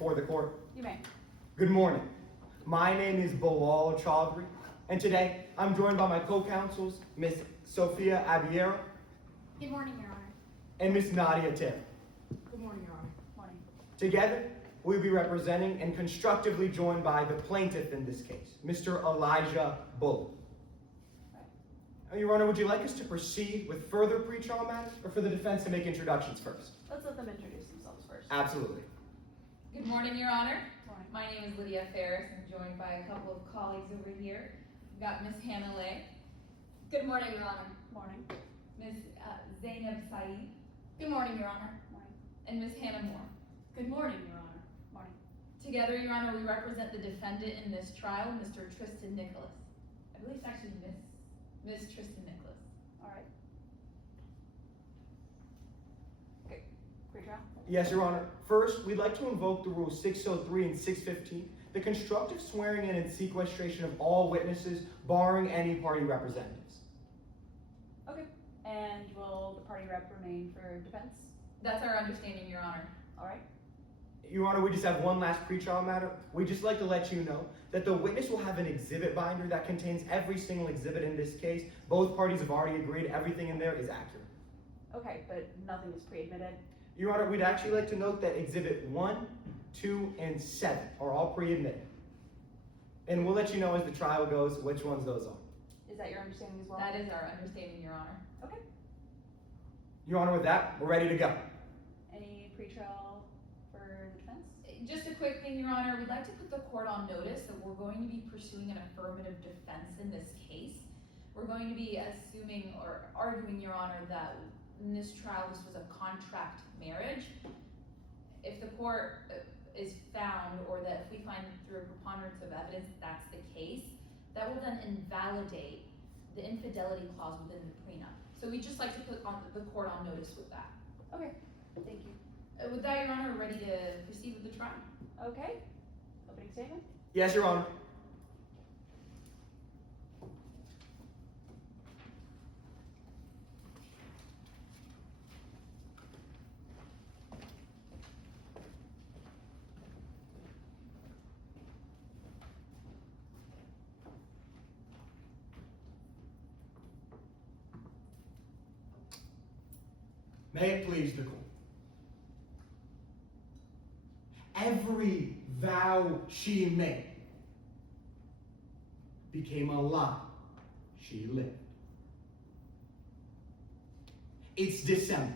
before the court? You may. Good morning. My name is Bilal Chaudhry, and today I'm joined by my co-counsels, Miss Sophia Abiero Good morning, Your Honor. and Miss Nadia Taylor. Good morning, Your Honor. Morning. Together, we'll be representing and constructively joined by the plaintiff in this case, Mr. Elijah Bully. Your Honor, would you like us to proceed with further pretrial matters, or for the defense to make introductions first? Let's let them introduce themselves first. Absolutely. Good morning, Your Honor. Morning. My name is Lydia Ferris. I'm joined by a couple of colleagues over here. We've got Miss Hannah Lay. Good morning, Your Honor. Morning. Miss Zainab Saeed. Good morning, Your Honor. Morning. And Miss Hannah Moore. Good morning, Your Honor. Morning. Together, Your Honor, we represent the defendant in this trial, Mr. Tristan Nicholas. I believe it's actually Miss Tristan Nicholas. All right. Okay. Pre-trial? Yes, Your Honor. First, we'd like to invoke the rules 603 and 615, the constructive swearing in and sequestration of all witnesses, barring any party representatives. Okay. And will the party rep remain for defense? That's our understanding, Your Honor. All right. Your Honor, we just have one last pretrial matter. We'd just like to let you know that the witness will have an exhibit binder that contains every single exhibit in this case. Both parties have already agreed everything in there is accurate. Okay, but nothing is pre-admitted? Your Honor, we'd actually like to note that exhibit 1, 2, and 7 are all pre-admitted. And we'll let you know as the trial goes which ones those are. Is that your understanding as well? That is our understanding, Your Honor. Okay. Your Honor, with that, we're ready to go. Any pre-trial for the defense? Just a quick thing, Your Honor. We'd like to put the court on notice that we're going to be pursuing an affirmative defense in this case. We're going to be assuming or arguing, Your Honor, that in this trial this was a contract marriage. If the court is found, or that if we find through a preponderance of evidence that's the case, that will then invalidate the infidelity clause within the prenup. So we'd just like to put the court on notice with that. Okay. Thank you. With that, Your Honor, we're ready to proceed with the trial. Okay. Opening statement? Yes, Your Honor. May it please the court. Every vow she made became a lie she lived. It's December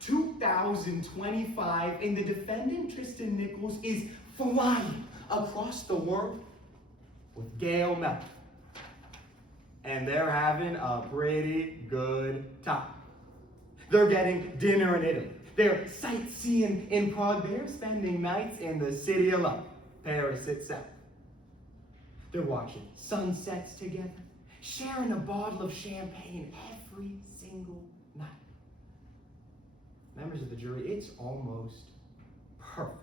2025, and the defendant, Tristan Nichols, is flying across the world with Gail Melki. And they're having a pretty good time. They're getting dinner in Italy. They're sightseeing in Prague. They're spending nights in the city of love, Paris itself. They're watching sunsets together, sharing a bottle of champagne every single night. Members of the jury, it's almost perfect.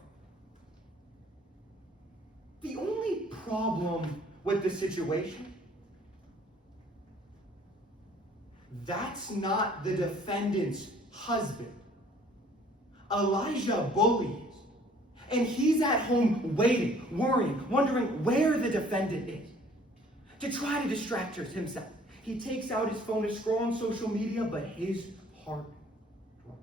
The only problem with the situation, that's not the defendant's husband. Elijah Bully is. And he's at home waiting, worrying, wondering where the defendant is. To try to distract himself, he takes out his phone to scroll on social media, but his heart drops.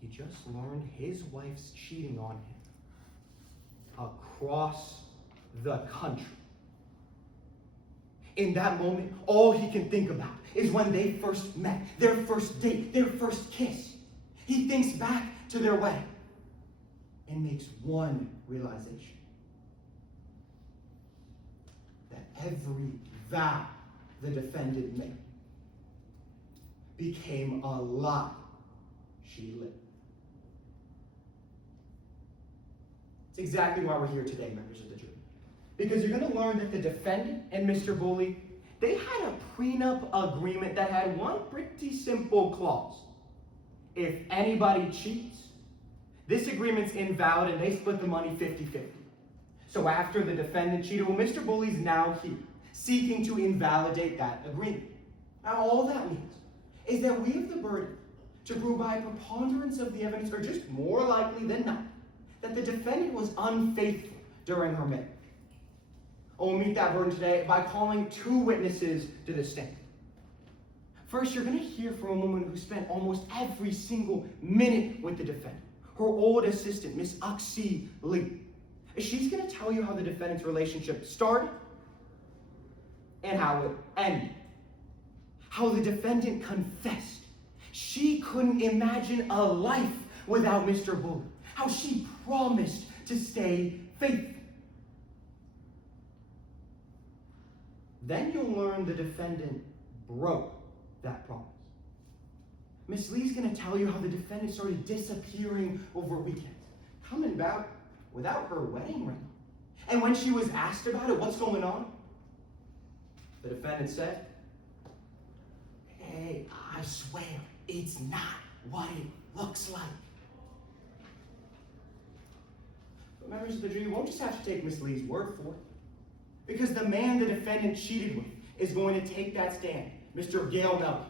He just learned his wife's cheating on him across the country. In that moment, all he can think about is when they first met, their first date, their first kiss. He thinks back to their wedding and makes one realization: that every vow the defendant made became a lie she lived. It's exactly why we're here today, members of the jury. Because you're going to learn that the defendant and Mr. Bully, they had a prenup agreement that had one pretty simple clause. If anybody cheats, this agreement's invalid and they split the money 50-50. So after the defendant cheated, well, Mr. Bully's now here, seeking to invalidate that agreement. Now all that means is that we have the burden to prove by a preponderance of the evidence, or just more likely than not, that the defendant was unfaithful during her marriage. We'll meet that burden today by calling 2 witnesses to the stand. First, you're going to hear from a woman who spent almost every single minute with the defendant, her old assistant, Miss Uxie Lee. She's going to tell you how the defendant's relationship started and how it ended. How the defendant confessed she couldn't imagine a life without Mr. Bully. How she promised to stay faithful. Then you'll learn the defendant broke that promise. Miss Lee's going to tell you how the defendant started disappearing over weekends, coming back without her wedding ring. And when she was asked about it, what's going on? The defendant said, "Hey, I swear, it's not what it looks like." But members of the jury, you won't just have to take Miss Lee's word for it. Because the man the defendant cheated with is going to take that stand, Mr. Gale Melki.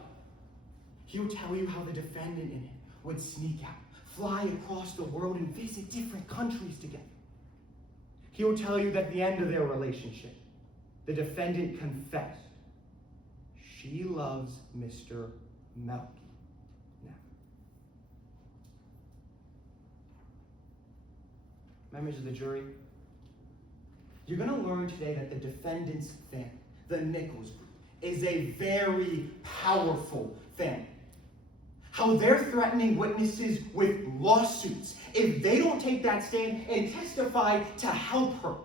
He'll tell you how the defendant in it would sneak out, fly across the world, and visit different countries together. He'll tell you that at the end of their relationship, the defendant confessed she loves Mr. Melki now. Members of the jury, you're going to learn today that the defendant's family, the Nichols group, is a very powerful family. How they're threatening witnesses with lawsuits if they don't take that stand and testify to help her.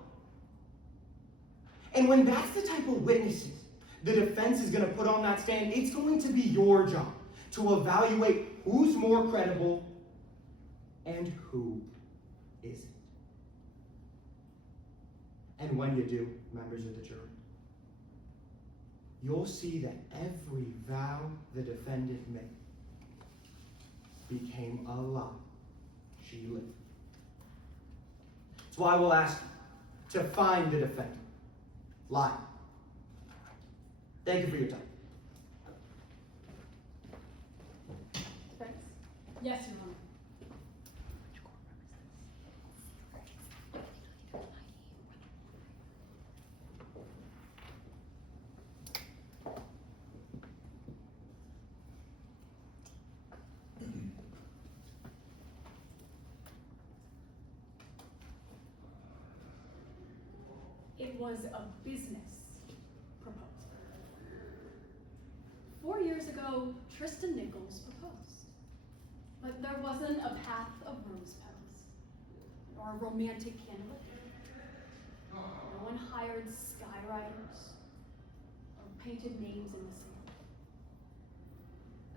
And when that's the type of witnesses the defense is going to put on that stand, it's going to be your job to evaluate who's more credible and who isn't. And when you do, members of the jury, you'll see that every vow the defendant made became a lie she lived. That's why we'll ask you to find the defendant. Lie. Thank you for your time. Defense? Yes, Your Honor. It was a business proposal. 4 years ago, Tristan Nichols proposed. But there wasn't a path of rose petals or a romantic candlelit. No one hired skywriters or painted names in the sand.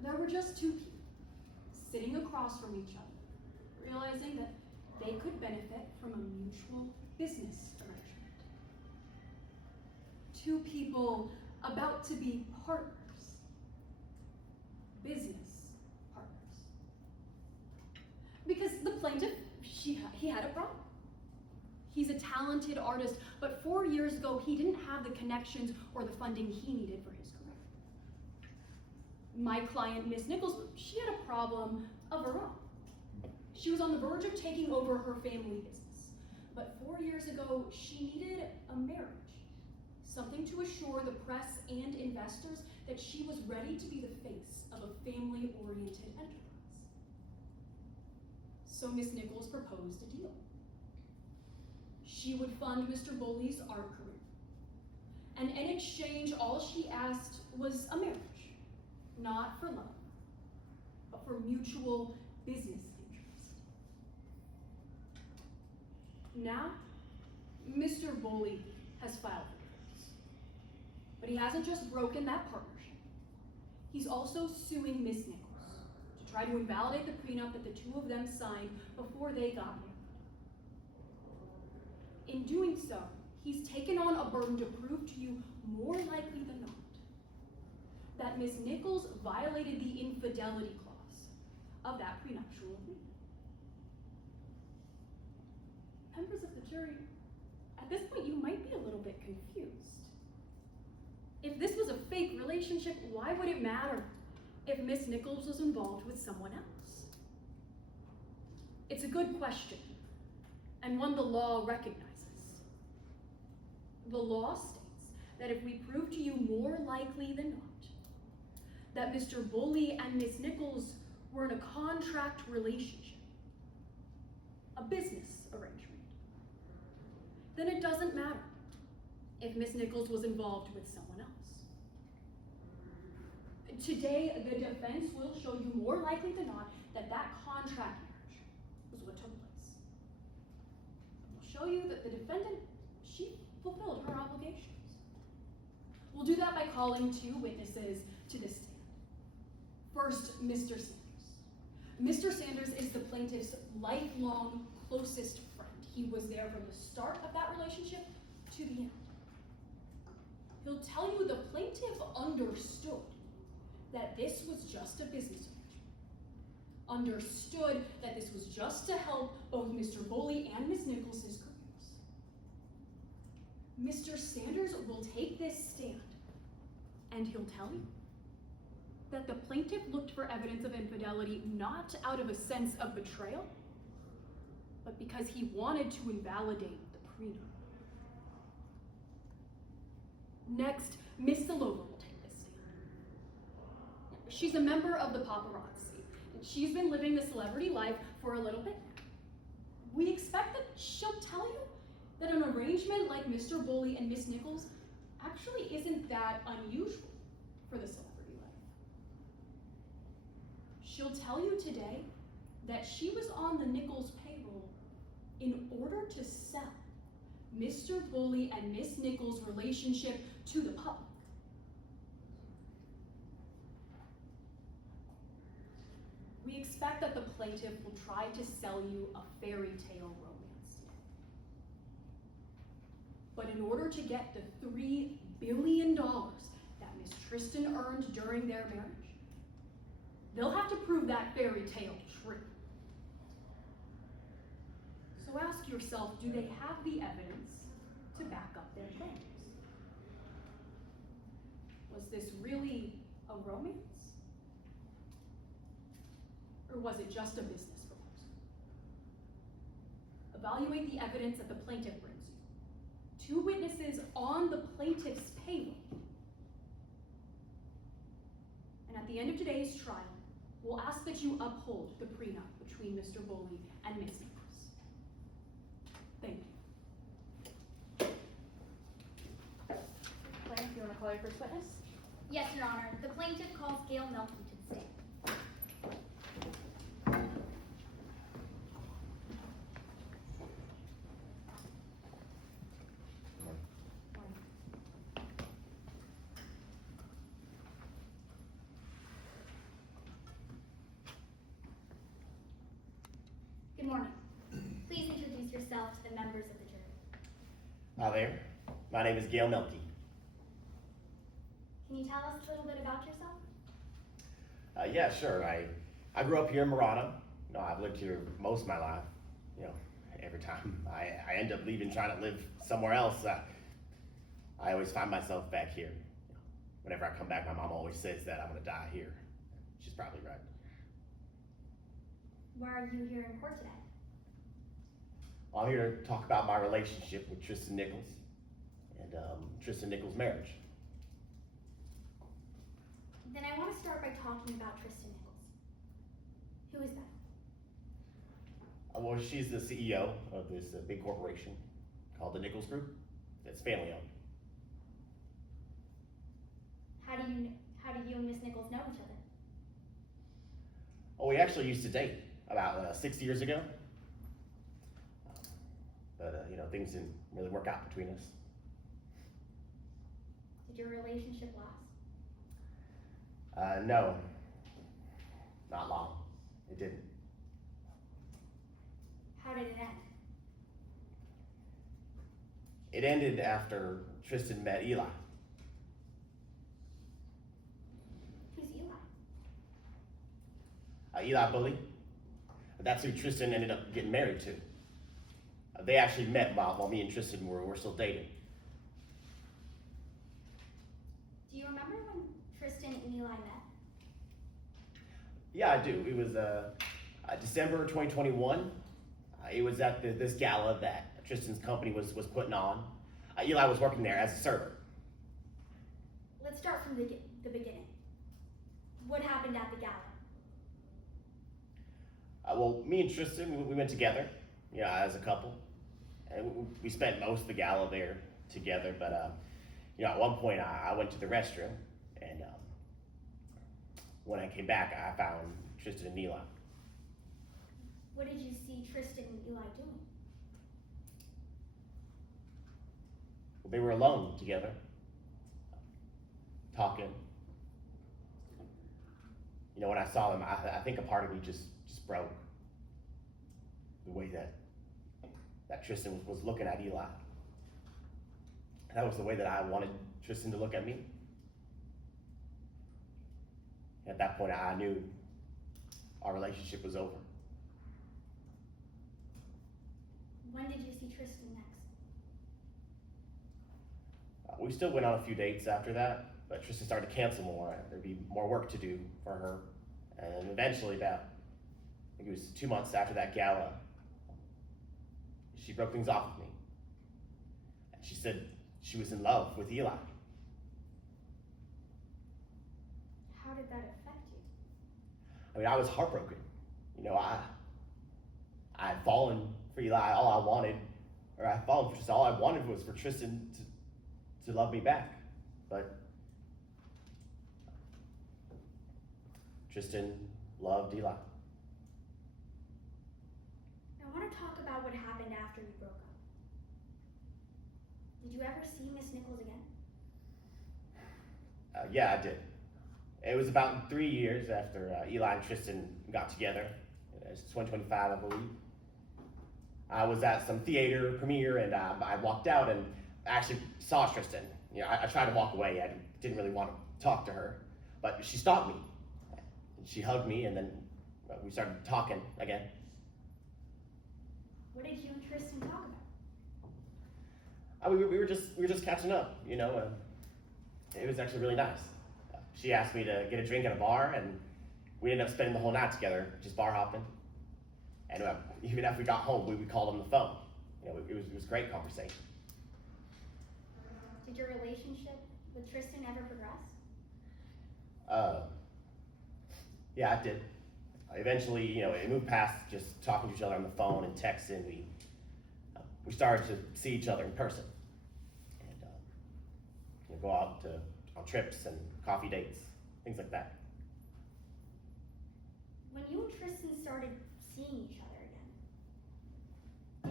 There were just 2 people sitting across from each other, realizing that they could benefit from a mutual business arrangement. 2 people about to be partners. Business partners. Because the plaintiff, he had a problem. He's a talented artist, but 4 years ago, he didn't have the connections or the funding he needed for his career. My client, Miss Nichols, she had a problem of her own. She was on the verge of taking over her family business. But 4 years ago, she needed a marriage. Something to assure the press and investors that she was ready to be the face of a family-oriented enterprise. So Miss Nichols proposed a deal. She would fund Mr. Bully's art career. And in exchange, all she asked was a marriage, not for love, but for mutual business interest. Now, Mr. Bully has filed for divorce. But he hasn't just broken that partnership. He's also suing Miss Nichols to try to invalidate the prenup that the 2 of them signed before they got married. In doing so, he's taken on a burden to prove to you, more likely than not, that Miss Nichols violated the infidelity clause of that prenuptial agreement. Members of the jury, at this point you might be a little bit confused. If this was a fake relationship, why would it matter if Miss Nichols was involved with someone else? It's a good question, and one the law recognizes. The law states that if we prove to you more likely than not that Mr. Bully and Miss Nichols were in a contract relationship, a business arrangement, then it doesn't matter if Miss Nichols was involved with someone else. Today, the defense will show you more likely than not that that contract marriage was what took place. We'll show you that the defendant, she fulfilled her obligations. We'll do that by calling 2 witnesses to the stand. First, Mr. Sanders. Mr. Sanders is the plaintiff's lifelong closest friend. He was there from the start of that relationship to the end. He'll tell you the plaintiff understood that this was just a business arrangement. Understood that this was just to help both Mr. Bully and Miss Nichols' careers. Mr. Sanders will take this stand and he'll tell you that the plaintiff looked for evidence of infidelity not out of a sense of betrayal, but because he wanted to invalidate the prenup. Next, Miss Silova will take this stand. She's a member of the paparazzi, and she's been living the celebrity life for a little bit now. We expect that she'll tell you that an arrangement like Mr. Bully and Miss Nichols actually isn't that unusual for the celebrity life. She'll tell you today that she was on the Nichols payroll in order to sell Mr. Bully and Miss Nichols' relationship to the public. We expect that the plaintiff will try to sell you a fairy tale romance. But in order to get the $3 billion that Miss Tristan earned during their marriage, they'll have to prove that fairy tale true. So ask yourself, do they have the evidence to back up their claims? Was this really a romance? Or was it just a business proposal? Evaluate the evidence that the plaintiff brings you. 2 witnesses on the plaintiff's payroll. And at the end of today's trial, we'll ask that you uphold the prenup between Mr. Bully and Miss Nichols. Thank you. Plaintiff, you want to call your first witness? Yes, Your Honor. The plaintiff calls Gail Melki to the stand. Good morning. Please introduce yourself to the members of the jury. Hi there. My name is Gail Melki. Can you tell us a little bit about yourself? Yeah, sure. I grew up here in Marana. You know, I've lived here most of my life. You know, every time I end up leaving, trying to live somewhere else, I always find myself back here. You know, whenever I come back, my mom always says that I'm gonna die here. She's probably right. Why are you here in court today? I'm here to talk about my relationship with Tristan Nichols and Tristan Nichols' marriage. Then I want to start by talking about Tristan Nichols. Who is that? Well, she's the CEO of this big corporation called the Nichols Group. It's family owned. How do you and Miss Nichols know each other? Oh, we actually used to date about 6 years ago. But you know, things didn't really work out between us. Did your relationship last? No, not long. It didn't. How did it end? It ended after Tristan met Eli. Who's Eli? Eli Bully. That's who Tristan ended up getting married to. They actually met while me and Tristan were still dating. Do you remember when Tristan and Eli met? Yeah, I do. It was December 2021. It was at this gala that Tristan's company was putting on. Eli was working there as a server. Let's start from the beginning. What happened at the gala? Well, me and Tristan, we went together, as a couple. And we spent most of the gala there together, but, at one point I went to the restroom, and when I came back, I found Tristan and Eli. What did you see Tristan and Eli doing? They were alone together, talking. When I saw them, I think a part of me just broke. The way that Tristan was looking at Eli. That was the way that I wanted Tristan to look at me. At that point, I knew our relationship was over. When did you see Tristan next? We still went on a few dates after that, but Tristan started to cancel more. There'd be more work to do for her. And eventually, I think it was 2 months after that gala, she broke things off with me. And she said she was in love with Eli. How did that affect you? I mean, I was heartbroken. I had fallen for Eli. I'd fallen for Tristan. All I wanted was for Tristan to love me back. But Tristan loved Eli. I want to talk about what happened after you broke up. Did you ever see Miss Nichols again? Yeah, I did. It was about 3 years after Eli and Tristan got together. It's 2025, I believe. I was at some theater premiere, and I walked out and actually saw Tristan. I tried to walk away. I didn't really want to talk to her, but she stopped me. She hugged me, and then we started talking again. What did you and Tristan talk about? We were just catching up. It was actually really nice. She asked me to get a drink at a bar, and we ended up spending the whole night together, just bar hopping. And even after we got home, we called on the phone. It was great conversation. Did your relationship with Tristan ever progress? Yeah, it did. Eventually, it moved past just talking to each other on the phone and texting. We started to see each other in person, and go out on trips and coffee dates, things like that. When you and Tristan started seeing each other again,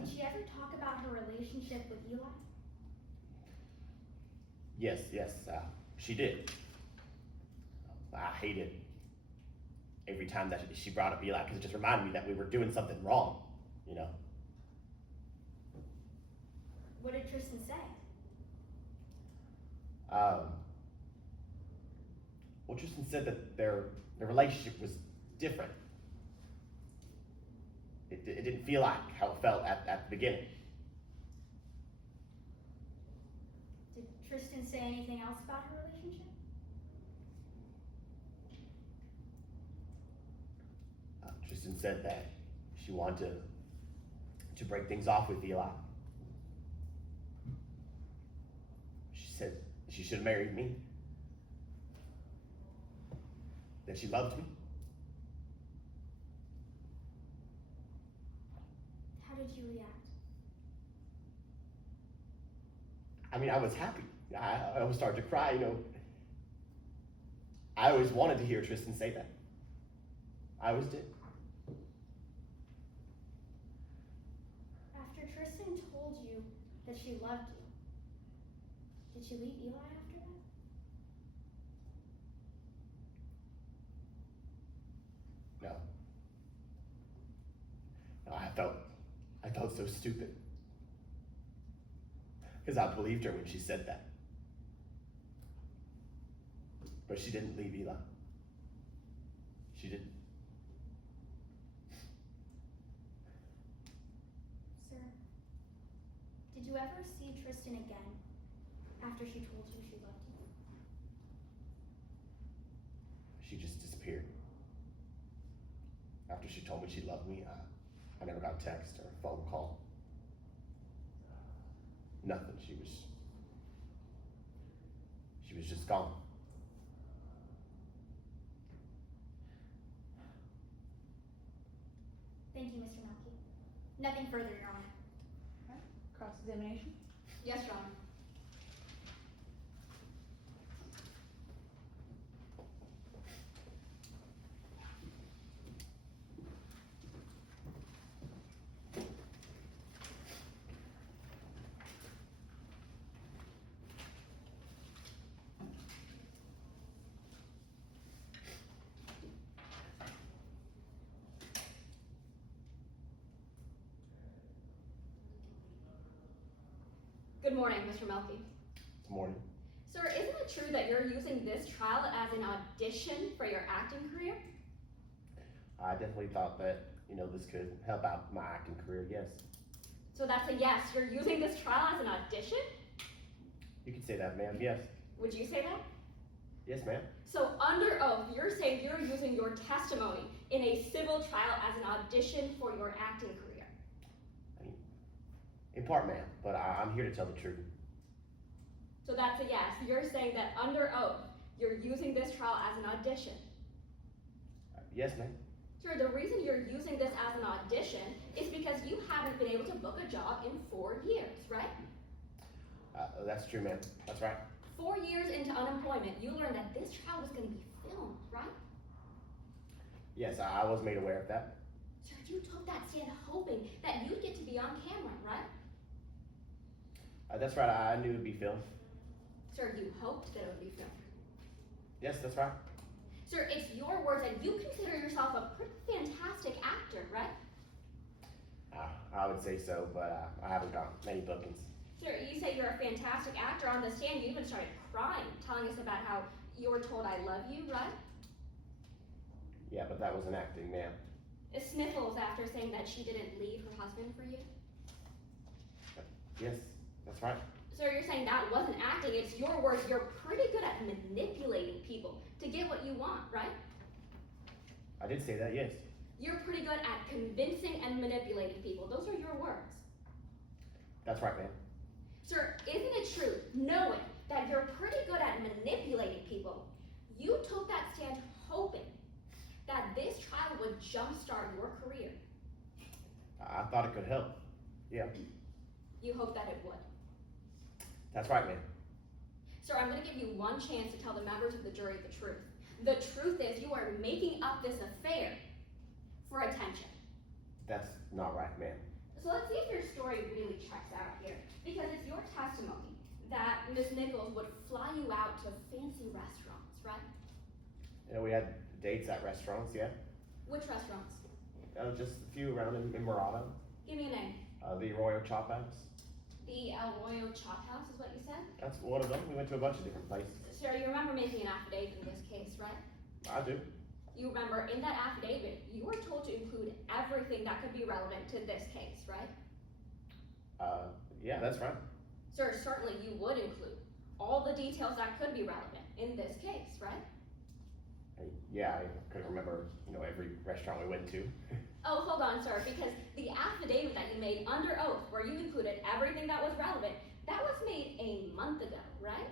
did she ever talk about her relationship with Eli? Yes, she did. I hated every time that she brought up Eli, because it just reminded me that we were doing something wrong, What did Tristan say? Well, Tristan said that their relationship was different. It didn't feel like how it felt at the beginning. Did Tristan say anything else about her relationship? Tristan said that she wanted to break things off with Eli. She said she should have married me. That she loved me. How did you react? I mean, I was happy. I almost started to cry, I always wanted to hear Tristan say that. I always did. After Tristan told you that she loved you, did she leave Eli after that? No. No, I felt so stupid. Because I believed her when she said that. But she didn't leave Eli. She didn't. Sir, did you ever see Tristan again after she told you she loved you? She just disappeared. after she told me she loved me, I never got a text or a phone call. Nothing. She was just gone. Thank you, Mr. Melki. Nothing further, Your Honor. Cross-examination? Yes, Your Honor. Good morning, Mr. Melki. This morning. Sir, isn't it true that you're using this trial as an audition for your acting career? I definitely thought that, this could help out my acting career, yes. So that's a yes, you're using this trial as an audition? You could say that, ma'am, yes. Would you say that? Yes, ma'am. So under oath, you're saying you're using your testimony in a civil trial as an audition for your acting career? In part, ma'am, but I'm here to tell the truth. So that's a yes, you're saying that under oath, you're using this trial as an audition? Yes, ma'am. Sure, the reason you're using this as an audition is because you haven't been able to book a job in 4 years, right? That's true, ma'am. That's right. 4 years into unemployment, you learned that this trial was going to be filmed, right? Yes, I was made aware of that. Sir, you took that stand hoping that you'd get to be on camera, right? That's right, I knew it would be filmed. Sir, you hoped that it would be filmed. Yes, that's right. Sir, it's your words and you consider yourself a pretty fantastic actor, right? I would say so, but I haven't got many bookings. Sir, you say you're a fantastic actor. On the stand, you even started crying, telling us about how you were told I love you, right? Yeah, but that wasn't acting, ma'am. Sniffles after saying that she didn't leave her husband for you. Yes, that's right. Sir, you're saying that wasn't acting. It's your words. You're pretty good at manipulating people to get what you want, right? I did say that, yes. You're pretty good at convincing and manipulating people. Those are your words. That's right, ma'am. Sir, isn't it true, knowing that you're pretty good at manipulating people, you took that stand hoping that this trial would jumpstart your career? I thought it could help. Yeah, You hoped that it would. that's right, ma'am. Sir, I'm going to give you one chance to tell the members of the jury the truth. The truth is you are making up this affair for attention. That's not right, ma'am. So let's see if your story really checks out here. Because it's your testimony that Miss Nichols would fly you out to fancy restaurants, right? We had dates at restaurants, yeah. Which restaurants? Just a few around in Murano. Give me a name. The Royal Chop House. The El Royo Chop House is what you said? That's one of them. We went to a bunch of different places. Sir, you remember making an affidavit in this case, right? I do. You remember in that affidavit, you were told to include everything that could be relevant to this case, right? Yeah, that's right. Sir, certainly you would include all the details that could be relevant in this case, right? Yeah, I couldn't remember, every restaurant we went to. Oh, hold on, sir, because the affidavit that you made under oath, where you included everything that was relevant, that was made a month ago, right?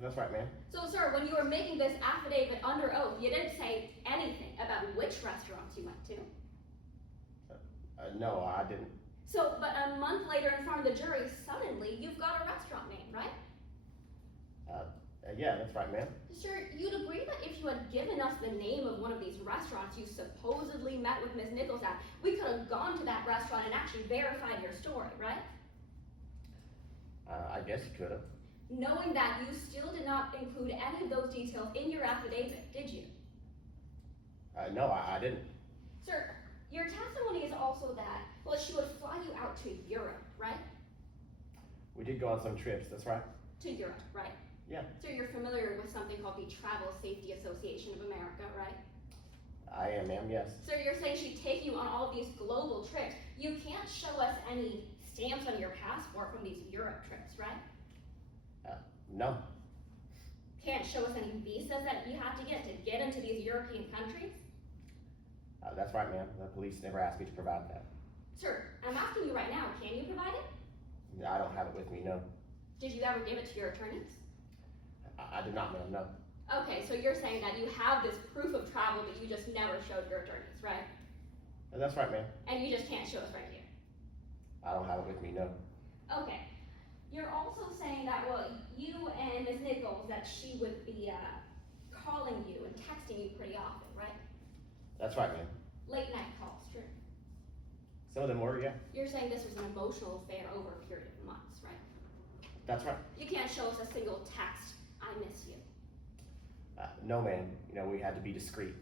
That's right, ma'am. So, sir, when you were making this affidavit under oath, you didn't say anything about which restaurants you went to. No, I didn't. So, but a month later in front of the jury, suddenly you've got a restaurant name, right? Yeah, that's right, ma'am. Sir, you'd agree that if you had given us the name of one of these restaurants you supposedly met with Miss Nichols at, we could have gone to that restaurant and actually verified your story, right? I guess you could have. Knowing that, you still did not include any of those details in your affidavit, did you? No, I didn't. Sir, your testimony is also that, well, she would fly you out to Europe, right? We did go on some trips, that's right. To Europe, right? Yeah. So you're familiar with something called the Travel Safety Association of America, right? I am, ma'am, yes. So you're saying she'd take you on all of these global trips. You can't show us any stamps on your passport from these Europe trips, right? No. Can't show us any visas that you have to get into these European countries? That's right, ma'am. The police never asked me to provide that. Sir, I'm asking you right now, can you provide it? I don't have it with me, no. Did you ever give it to your attorneys? I did not, ma'am, no. Okay, so you're saying that you have this proof of travel, but you just never showed your attorneys, right? That's right, ma'am. And you just can't show us right here. I don't have it with me, no. Okay. You're also saying that, well, you and Ms. Nichols, that she would be calling you and texting you pretty often, right? That's right, ma'am. Late night calls, true. Some of them were, yeah. You're saying this was an emotional affair over a period of months, right? That's right. You can't show us a single text, I miss you. No, ma'am. We had to be discreet.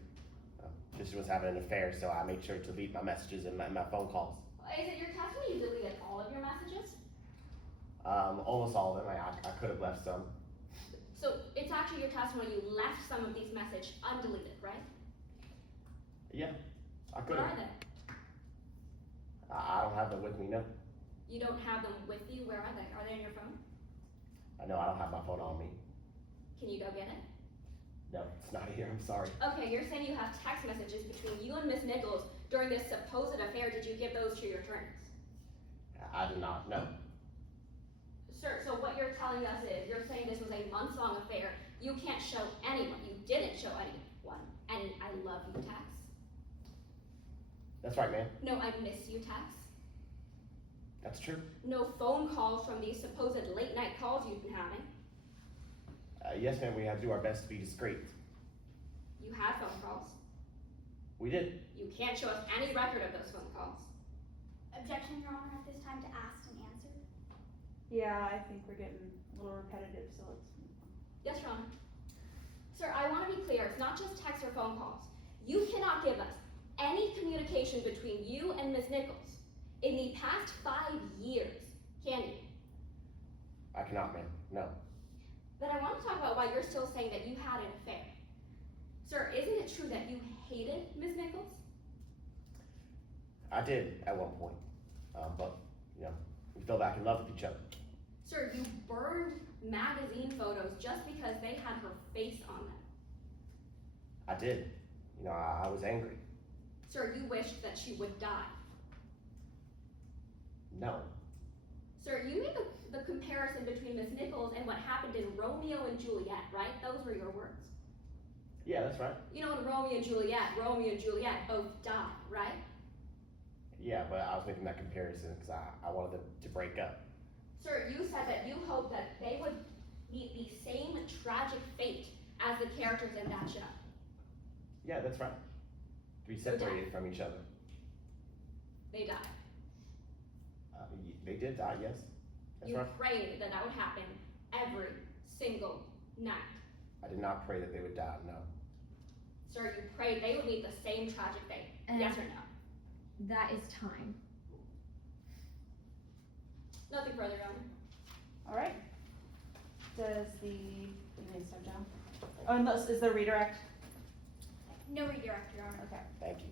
Just was having an affair, so I made sure to delete my messages and my phone calls. Is it your testimony you deleted all of your messages? Almost all of them. I could have left some. So it's actually your testimony you left some of these messages undeleted, right? Yeah, I could Where have. are they? I don't have them with me, no. You don't have them with you? Where are they? Are they on your phone? No, I don't have my phone on me. Can you go get it? No, it's not here. I'm sorry. Okay, you're saying you have text messages between you and Miss Nichols during this supposed affair. Did you give those to your attorneys? I did not, no. Sir, so what you're telling us is, you're saying this was a months-long affair. You can't show anyone. You didn't show anyone. And I love you text. That's right, ma'am. No, I miss you text. That's true. No phone calls from these supposed late-night calls you've been having. Yes, ma'am, we had to do our best to be discreet. You had phone calls. We did. You can't show us any record of those phone calls. Objection, Your Honor, at this time to asked and answered. Yeah, I think we're getting a little repetitive, so let's. Yes, Your Honor. Sir, I want to be clear. It's not just text or phone calls. You cannot give us any communication between you and Ms. Nichols in the past 5 years, can you? I cannot, ma'am. No. Then I want to talk about why you're still saying that you had an affair. Sir, isn't it true that you hated Ms. Nichols? I did at one point. But, we fell back in love with each other. Sir, you burned magazine photos just because they had her face on them. I did. I was angry. Sir, you wished that she would die. No. Sir, you made the comparison between Miss Nichols and what happened in Romeo and Juliet, right? Those were your words. Yeah, that's right. You know, in Romeo and Juliet both died, right? Yeah, but I was making that comparison because I wanted them to break up. Sir, you said that you hoped that they would meet the same tragic fate as the characters in that show. Yeah, that's right. To be separated from each other. They died. They did die, yes. That's You right. prayed that that would happen every single night. I did not pray that they would die, no. Sir, you prayed they would meet the same tragic fate. Yes or no? That is time. Nothing further, Your Honor. All right. Does the, you may step down. Oh, unless, is there redirect? No redirect, Your Honor. Okay. Thank you.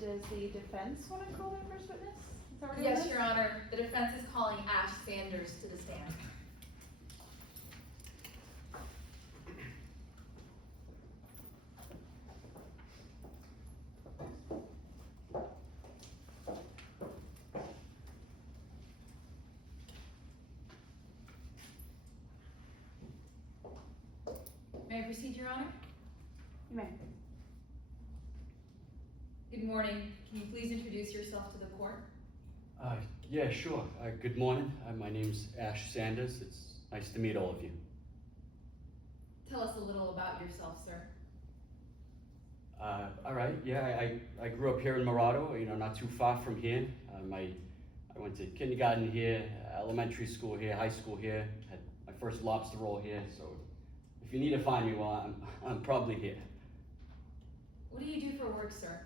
Does the defense want to call their first witness? Is that what it Yes, is? Your Honor, the defense is calling Ash Sanders to the stand. May I proceed, Your Honor? You may. Good morning. Can you please introduce yourself to the court? Yeah, sure. Good morning. My name's Ash Sanders. It's nice to meet all of you. Tell us a little about yourself, sir. All right. Yeah, I grew up here in Morado, not too far from here. I went to kindergarten here, elementary school here, high school here. Had my first lobster roll here. So if you need to find me, well, I'm probably here. What do you do for work, sir?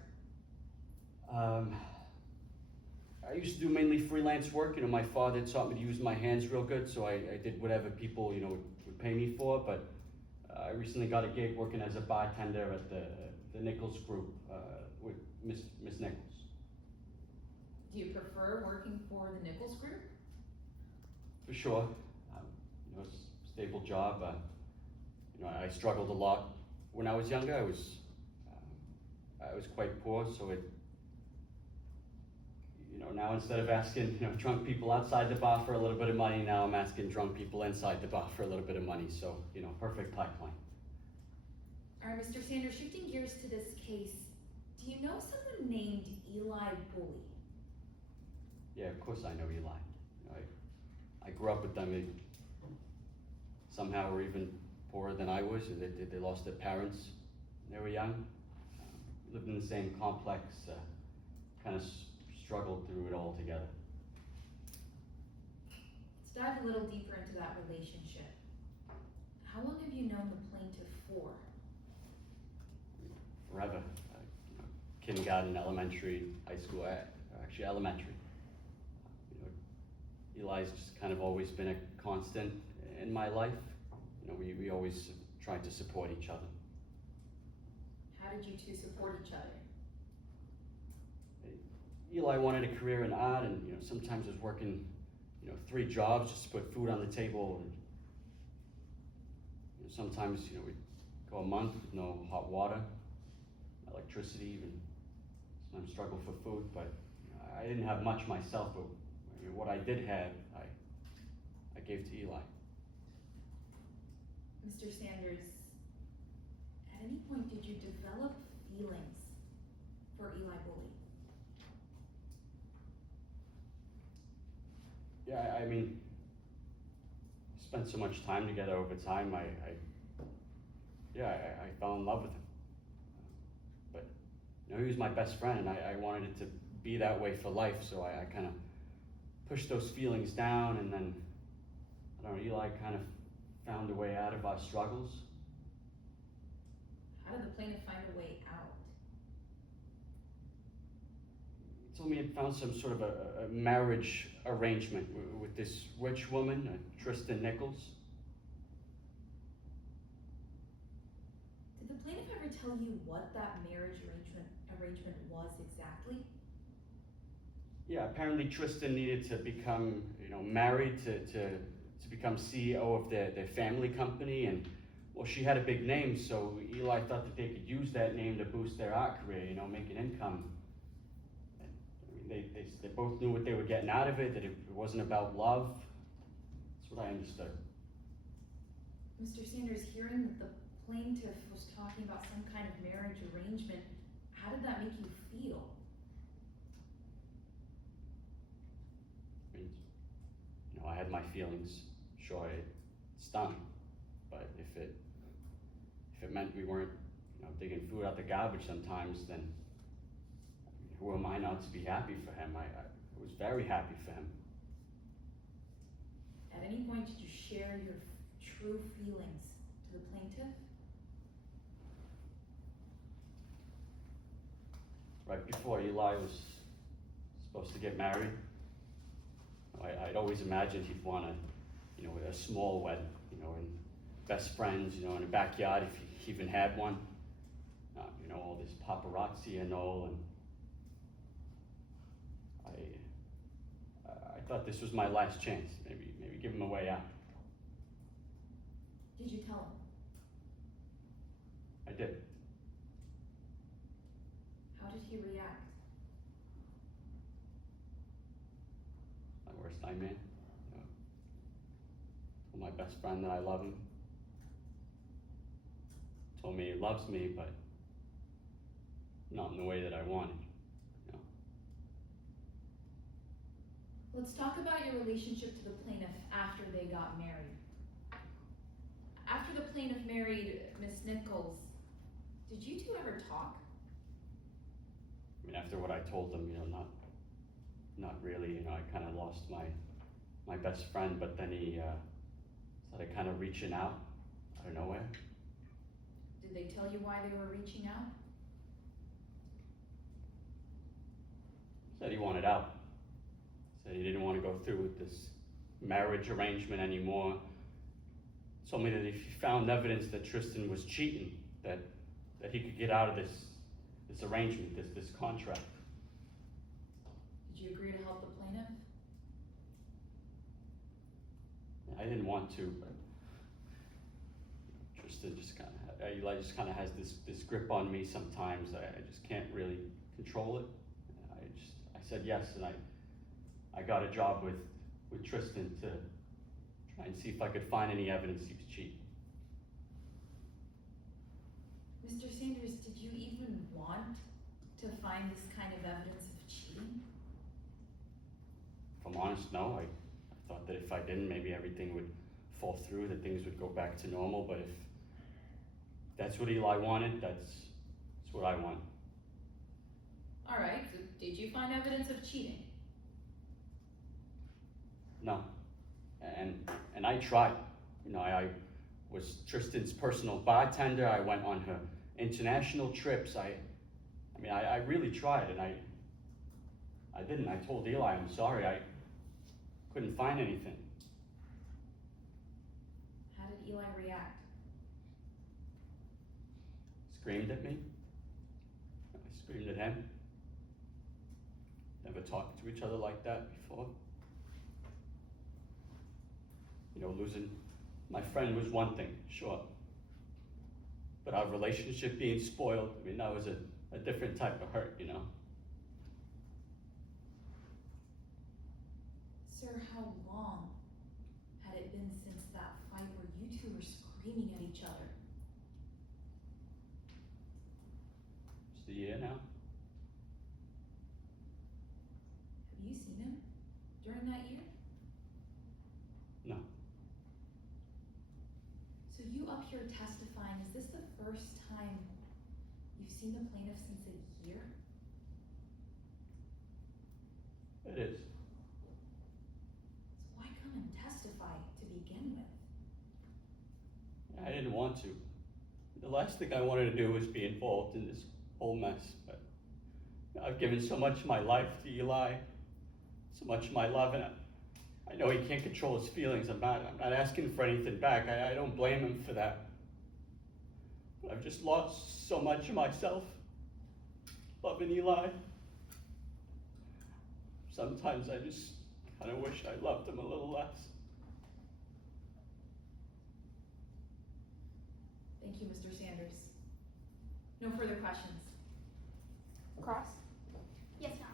I used to do mainly freelance work. My father taught me to use my hands real good, so I did whatever people, would pay me for. But I recently got a gig working as a bartender at the Nichols Group with Miss Nichols. Do you prefer working for the Nichols Group? For sure. It's a stable job. I struggled a lot when I was younger. I was I was quite poor, so it, now instead of asking, drunk people outside the bar for a little bit of money, now I'm asking drunk people inside the bar for a little bit of money, so, perfect pipeline. Alright, Mr. Sanders, shifting gears to this case, do you know someone named Eli Bully? Yeah, of course I know Eli. I grew up with them. They somehow were even poorer than I was. They lost their parents when they were young. Lived in the same complex, kind of struggled through it all together. Let's dive a little deeper into that relationship. How long have you known the plaintiff for? Forever. Kindergarten, elementary, high school, actually elementary. Eli's just kind of always been a constant in my life. We always tried to support each other. How did you two support each other? Eli wanted a career in art, and sometimes was working 3 jobs just to put food on the table. And sometimes we'd go a month with no hot water, electricity, even sometimes struggle for food. But I didn't have much myself, but what I did have, I gave to Eli. Mr. Sanders, at any point did you develop feelings for Eli Bully? Yeah, I mean, spent so much time together over time, I fell in love with him. But, he was my best friend, and I wanted it to be that way for life, so I kind of pushed those feelings down, and then, I don't know, Eli kind of found a way out of our struggles. How did the plaintiff find a way out? He told me he found some sort of a marriage arrangement with this rich woman, Tristan Nichols. Did the plaintiff ever tell you what that marriage arrangement was exactly? Yeah, apparently Tristan needed to become, married to become CEO of their family company, and well, she had a big name, so Eli thought that they could use that name to boost their art career, make an income. They both knew what they were getting out of it, that it wasn't about love. That's what I understood. Mr. Sanders, hearing that the plaintiff was talking about some kind of marriage arrangement, how did that make you feel? I mean, I had my feelings. Sure, it stung, but if it meant we weren't, digging food out the garbage sometimes, then who am I not to be happy for him? I was very happy for him. At any point did you share your true feelings to the plaintiff? Right before Eli was supposed to get married, I'd always imagined he'd want a small wedding, and best friends, in a backyard if he even had one. All this paparazzi and all, and I thought this was my last chance. Maybe give him a way out. Did you tell him? I did. How did he react? My worst nightmare. Told my best friend that I love him. Told me he loves me, but not in the way that I wanted. Let's talk about your relationship to the plaintiff after they got married. After the plaintiff married Miss Nichols, did you two ever talk? I mean, after what I told them, not really. I kind of lost my best friend, but then he started kind of reaching out of nowhere. Did they tell you why they were reaching out? Said he wanted out. Said he didn't want to go through with this marriage arrangement anymore. Told me that if he found evidence that Tristan was cheating, that he could get out of this arrangement, this contract. Did you agree to help the plaintiff? I didn't want to, but Tristan just Eli just kind of has this grip on me sometimes. I just can't really control it. I said yes, and I got a job with Tristan to try and see if I could find any evidence he was cheating. Mr. Sanders, did you even want to find this kind of evidence of cheating? If I'm honest, no. I thought that if I didn't, maybe everything would fall through, that things would go back to normal. But if that's what Eli wanted, that's what I want. All right, so did you find evidence of cheating? No. And I tried. You know, I was Tristan's personal bartender. I went on her international trips. I really tried, and I didn't. I told Eli I'm sorry. I couldn't find anything. How did Eli react? Screamed at me. I screamed at him. Never talked to each other like that before. You know, losing my friend was one thing, sure. But our relationship being spoiled, I mean, that was a different type of hurt, you know? Sir, how long had it been since that fight where you two were screaming at each other? Just a year now. Have you seen him during that year? No. So you up here testifying, is this the first time you've seen the plaintiff since a year? It is. So why come and testify to begin with? I didn't want to. The last thing I wanted to do was be involved in this whole mess, but I've given so much of my life to Eli, so much of my love, and I know he can't control his feelings. I'm not asking for anything back. I don't blame him for that. But I've just lost so much of myself, loving Eli. Sometimes I just kind of wish I loved him a little less. Thank you, Mr. Sanders. No further questions. Cross? Yes, Your Honor.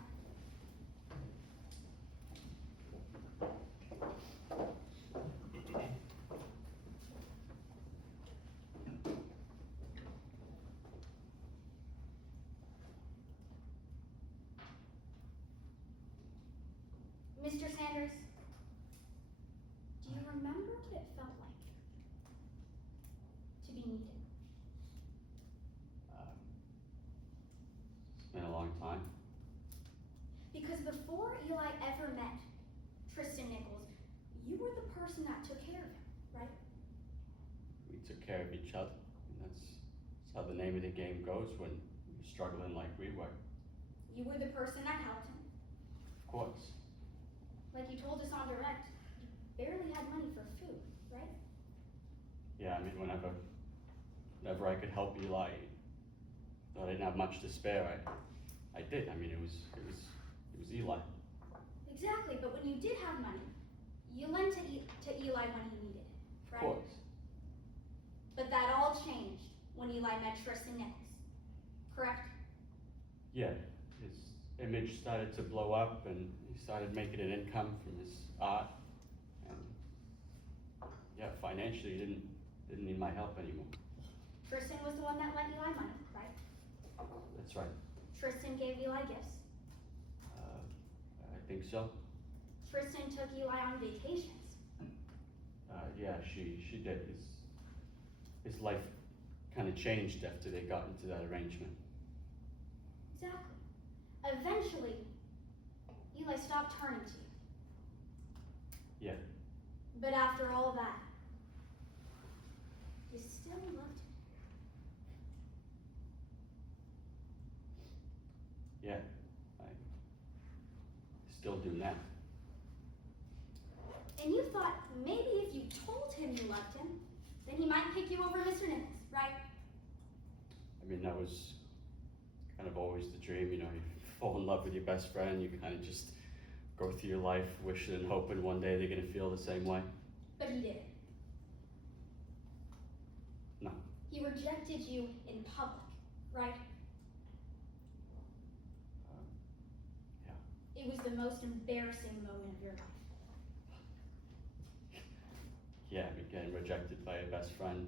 Mr. Sanders, do you remember what it felt like to be needed? It's been a long time. Because before Eli ever met Tristan Nichols, you were the person that took care of him, right? We took care of each other. And that's how the name of the game goes when you're struggling like we were. You were the person that helped him. Of course. Like you told us on direct, you barely had money for food, right? Yeah, I mean, whenever I could help Eli, though I didn't have much to spare, I did. I mean, it was Eli. Exactly, but when you did have money, you lent to Eli when he needed it, Of right? course. But that all changed when Eli met Tristan Nichols, correct? Yeah, his image started to blow up, and he started making an income from his art, and yeah, financially, he didn't need my help anymore. Tristan was the one that lent Eli money, right? That's right. Tristan gave Eli gifts. I think so. Tristan took Eli on vacations. Yeah, she did. His life kind of changed after they got into that arrangement. Exactly. Eventually, Eli stopped turning to you. Yeah. But after all that, you still loved him. Yeah, I still do now. And you thought maybe if you told him you loved him, then he might pick you over Mr. Nichols, right? I mean, that was kind of always the dream, you know, you fall in love with your best friend, you kind of just go through your life wishing and hoping one day they're gonna feel the same way. But he didn't. No. He rejected you in public, right? Yeah. It was the most embarrassing moment of your life. Yeah, I mean, getting rejected by a best friend.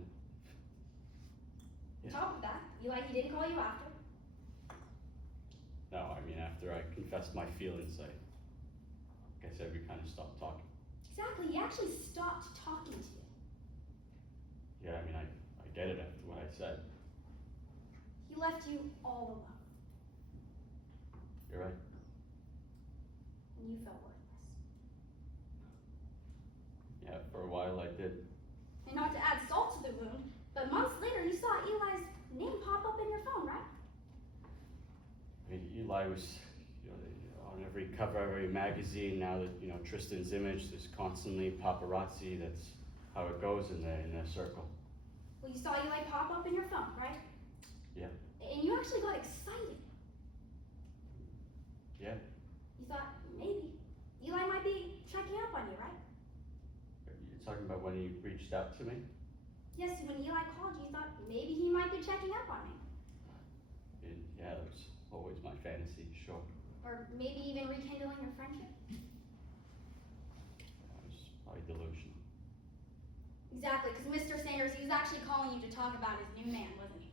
On Yeah. top of that, Eli, he didn't call you after. No, I mean, after I confessed my feelings, like I said, we kind of stopped talking. Exactly, he actually stopped talking to you. Yeah, I mean, I get it after what I said. He left you all alone, You're right. and you felt worthless. Yeah, for a while I did. And not to add salt to the wound, but months later you saw Eli's name pop up in your phone, right? I mean, Eli was, on every cover of every magazine. Now that Tristan's image, there's constantly paparazzi. That's how it goes in their circle. Well, you saw Eli pop up in your phone, right? Yeah. And you actually got excited. Yeah. You thought, maybe, Eli might be checking up on you, right? You're talking about when he reached out to me? Yes, when Eli called you, you thought, maybe he might be checking up on me. Yeah, that was always my fantasy, sure. Or maybe even rekindling your friendship. That was probably delusional. Exactly, because Mr. Sanders, he was actually calling you to talk about his new man, wasn't he?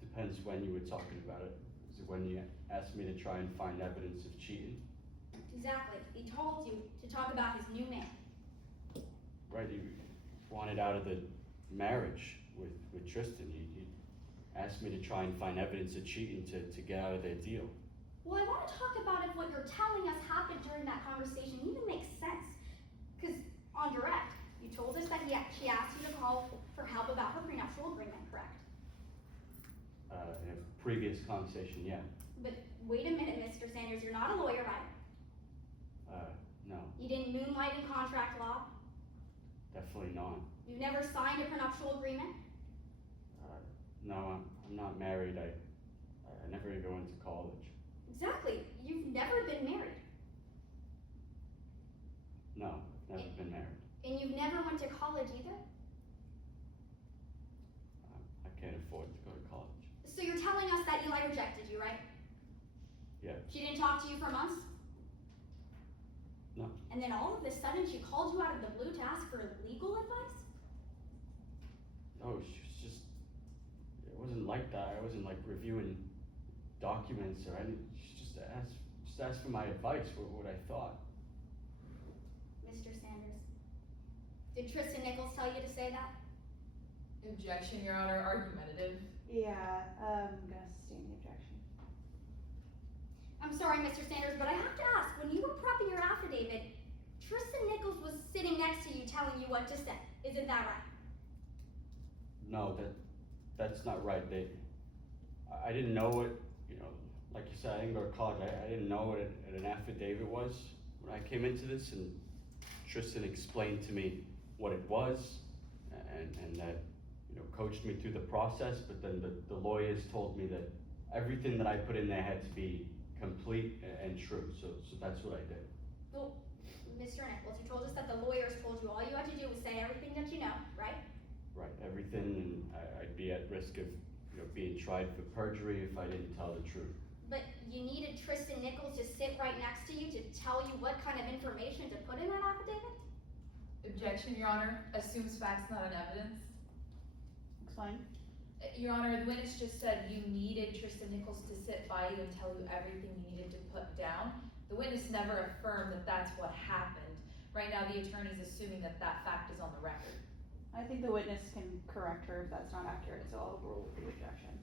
Depends when you were talking about it. Is it when you asked me to try and find evidence of cheating? Exactly, he told you to talk about his new man. Right, he wanted out of the marriage with Tristan. He asked me to try and find evidence of cheating to get out of their deal. Well, I want to talk about if what you're telling us happened during that conversation even makes sense. Because on direct, you told us that she asked you to call for help about her prenuptial agreement, correct? In a previous conversation, yeah. But wait a minute, Mr. Sanders, you're not a lawyer, right? No, You didn't moonlight in contract law. definitely not. You've never signed a prenuptial agreement. No, I'm not married. I never even went to college. Exactly, you've never been married. No, I've never been married. And you've never went to college either. I can't afford to go to college. So you're telling us that Eli rejected you, right? Yeah. She didn't talk to you for months? No. And then all of a sudden she called you out of the blue to ask for legal advice? No, she was just. It wasn't like that. I wasn't like reviewing documents or anything. She just asked for my advice, what I thought. Mr. Sanders, did Tristan Nichols tell you to say that? Objection, Your Honor, argumentative. Yeah, I'm gonna sustain the objection. I'm sorry, Mr. Sanders, but I have to ask, when you were prepping your affidavit, Tristan Nichols was sitting next to you telling you what to say. Isn't that right? No, that's not right. I didn't know what, like you said, I didn't go to college. I didn't know what an affidavit was when I came into this, and Tristan explained to me what it was, and that, coached me through the process, but then the lawyers told me that everything that I put in there had to be complete and true, so that's what I did. Well, Mr. Nichols, you told us that the lawyers told you all you had to do was say everything that you know, right? Right, everything, and I'd be at risk of, being tried for perjury if I didn't tell the truth. But you needed Tristan Nichols to sit right next to you to tell you what kind of information to put in that affidavit? Objection, Your Honor, assumes facts not an evidence. Explain. Your Honor, the witness just said you needed Tristan Nichols to sit by you and tell you everything you needed to put down. The witness never affirmed that that's what happened. Right now, the attorney's assuming that fact is on the record. I think the witness can correct her if that's not accurate, so I'll overrule the objection.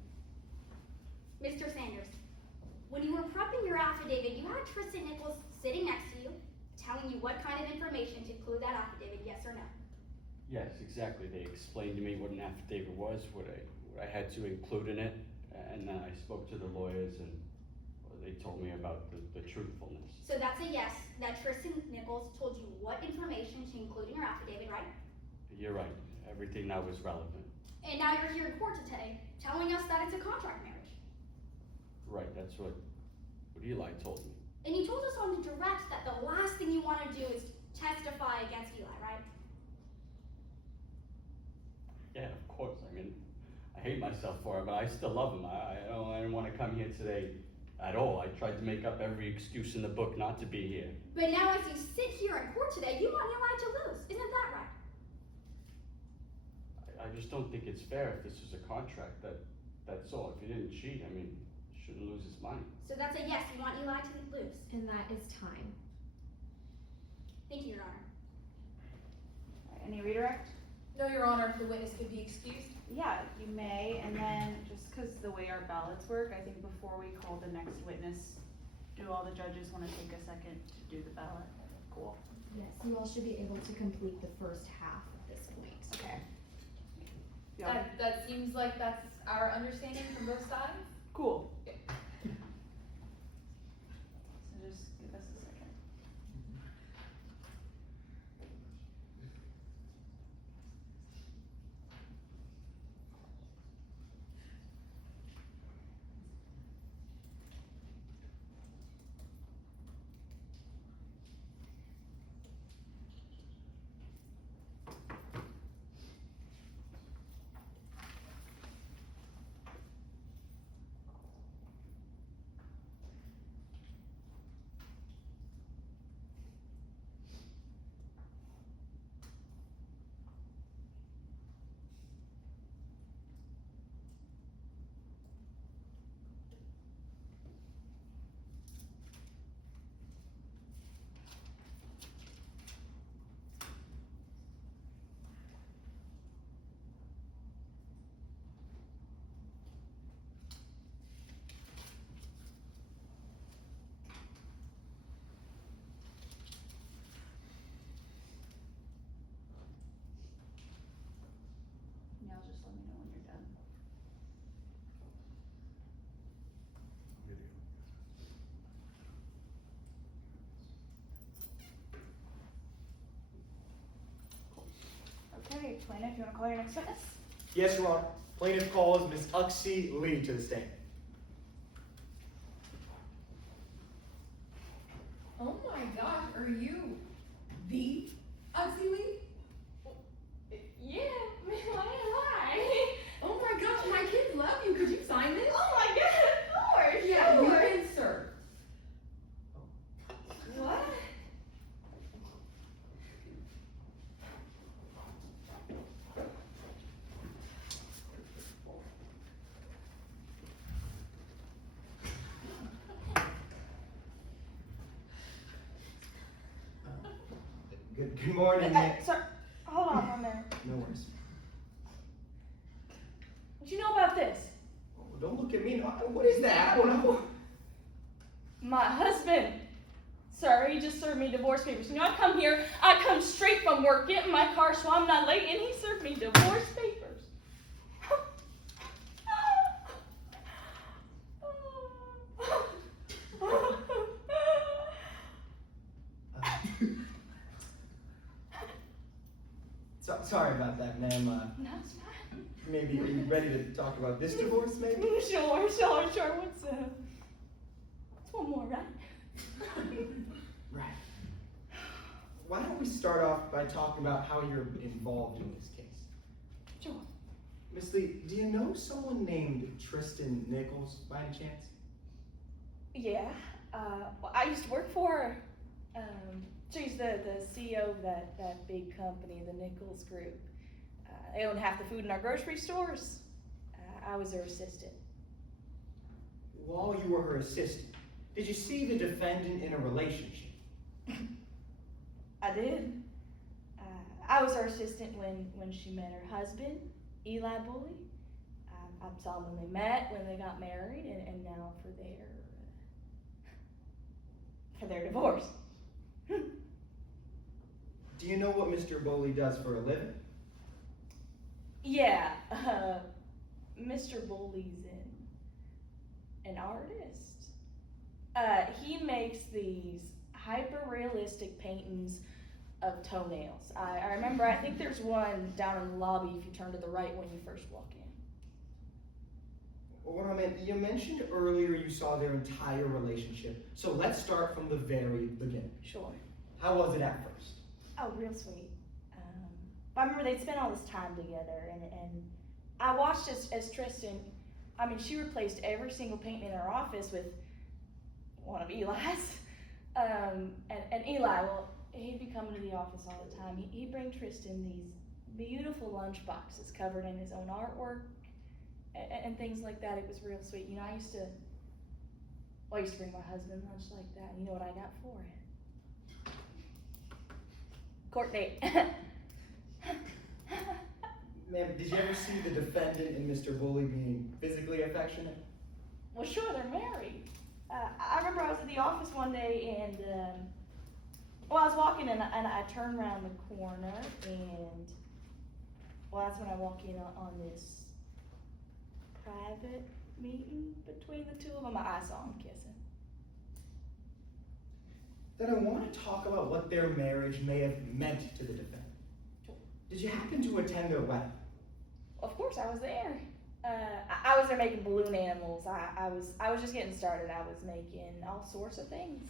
Mr. Sanders, when you were prepping your affidavit, you had Tristan Nichols sitting next to you, telling you what kind of information to include that affidavit, yes or no? Yes, exactly. They explained to me what an affidavit was, what I had to include in it, and then I spoke to the lawyers, and they told me about the truthfulness. So that's a yes, that Tristan Nichols told you what information to include in your affidavit, right? You're right. Everything that was relevant. And now you're here in court today, telling us that it's a contract marriage. Right, that's what Eli told me. And you told us on the direct that the last thing you want to do is testify against Eli, right? course. I mean, I hate myself for it, but I still love him. I didn't want to come here today at all. I tried to make up every excuse in the book not to be here. But now as you sit here in court today, you want Eli to lose. Isn't that right? I just don't think it's fair if this is a contract. That's all. If he didn't cheat, I mean, he shouldn't lose his money. So that's a yes, you want Eli to lose. And that is time. Thank you, Your Honor. Any redirect? No, Your Honor, if the witness could be excused. Yeah, you may, and then just because the way our ballots work, I think before we call the next witness, do all the judges want to take a second to do the ballot? Cool. Yes, you all should be able to complete the first half at this point. Okay. Yeah. That seems like that's our understanding from both sides. Cool. So just give us a second. Now just let me know when you're done. Okay, plaintiff, you want to call your next witness? Yes, Your Honor. Plaintiff calls Ms. Uxie Lee to the stand. Oh my gosh, are you the Uxie Lee? Yeah, why? Oh my gosh, my kids love you. Could you sign this? Oh my god, of course! Yeah, sure. you've been served. What? Good morning, ma'am. Sir, hold on 1 minute. No worries. What you know about this? Oh, don't look at me. No, what is that? I don't know. My husband. Sir, he just served me divorce papers. You know, I come straight from work, get in my car so I'm not late, and he served me divorce papers. Sorry about that, ma'am. No, it's fine. Maybe are you ready to talk about this divorce, maybe? Sure. What's one more, right? Right. Why don't we start off by talking about how you're involved in this case? Sure. Miss Lee, do you know someone named Tristan Nichols by any chance? Yeah. Well, I used to work for her. She's the CEO of that big company, the Nichols Group. They own half the food in our grocery stores. I was her assistant. While you were her assistant, did you see the defendant in a relationship? I did. I was her assistant when she met her husband, Eli Bully. I saw them when they met, when they got married, and now for their divorce. Do you know what Mr. Bowley does for a living? Yeah, Mr. Bully's an artist. He makes these hyper-realistic paintings of toenails. I remember, I think there's one down in the lobby if you turn to the right when you first walk in. Well, what I meant, you mentioned earlier you saw their entire relationship. So let's start from the very beginning. Sure. How was it at first? Oh, real sweet. But I remember they'd spent all this time together, and I watched as Tristan, I mean, she replaced every single painting in her office with one of Eli's. And Eli, well, he'd be coming to the office all the time. He'd bring Tristan these beautiful lunch boxes covered in his own artwork and things like that. It was real sweet. You know, I used to bring my husband lunch like that. You know what I got for it? Court date. Ma'am, did you ever see the defendant and Mr. Bully being physically affectionate? Well, sure, they're married. I remember I was at the office one day and, I was walking and I turned around the corner and, that's when I walk in on this private meeting between the two of them. I saw them kissing. Then I want to talk about what their marriage may have meant to the defendant. Sure. Did you happen to attend their wedding? Of course, I was there. I was there making balloon animals. I was just getting started. I was making all sorts of things.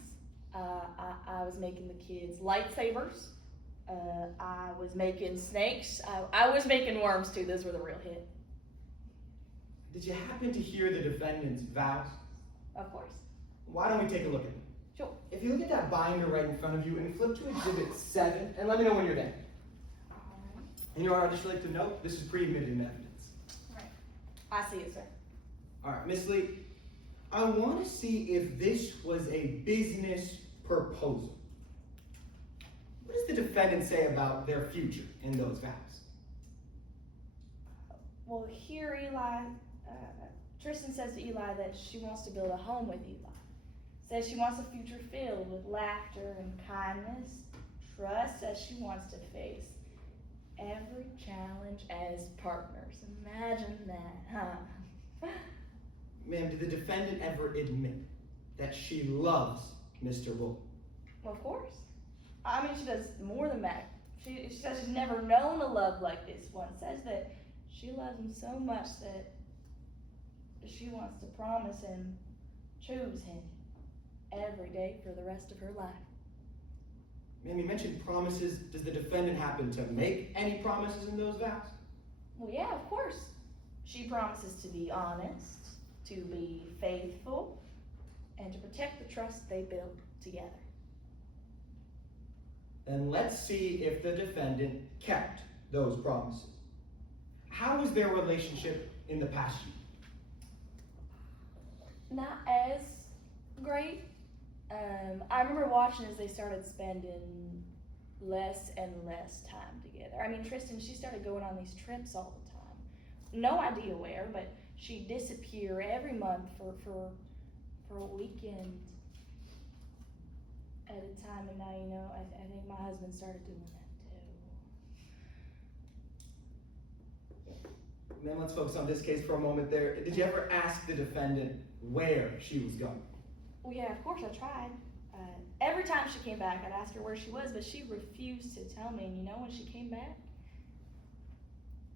I was making the kids lightsabers. I was making snakes. I was making worms too. Those were the real hit. Did you happen to hear the defendant's vows? Of course. Why don't we take a look at them? Sure. If you look at that binder right in front of you and flip to Exhibit 7, and let me know when you're there. You know what I'd just like to note? This is pre-admitted in evidence. Right. I see it, sir. All right, Miss Lee, I want to see if this was a business proposal. What does the defendant say about their future in those vows? Well, here Eli, Tristan says to Eli that she wants to build a home with Eli. Says she wants a future filled with laughter and kindness. Trust, says she wants to face every challenge as partners. Imagine that, huh? Ma'am, did the defendant ever admit that she loves Mr. Bull? Well, of course. I mean, she does more than that. She says she's never known a love like this one. Says that she loves him so much that she wants to promise him, choose him every day for the rest of her life. Ma'am, you mentioned promises. Does the defendant happen to make any promises in those vows? Well, yeah, of course. She promises to be honest, to be faithful, and to protect the trust they built together. Then let's see if the defendant kept those promises. How was their relationship in the past year? Not as great. I remember watching as they started spending less and less time together. I mean, Tristan, she started going on these trips all the time. No idea where, but she'd disappear every month for a weekend at a time. And now, you know, I think my husband started doing that too. Ma'am, let's focus on this case for a moment there. Did you ever ask the defendant where she was going? Well, yeah, of course I tried. Every time she came back, I'd ask her where she was, but she refused to tell me. And you know, when she came back,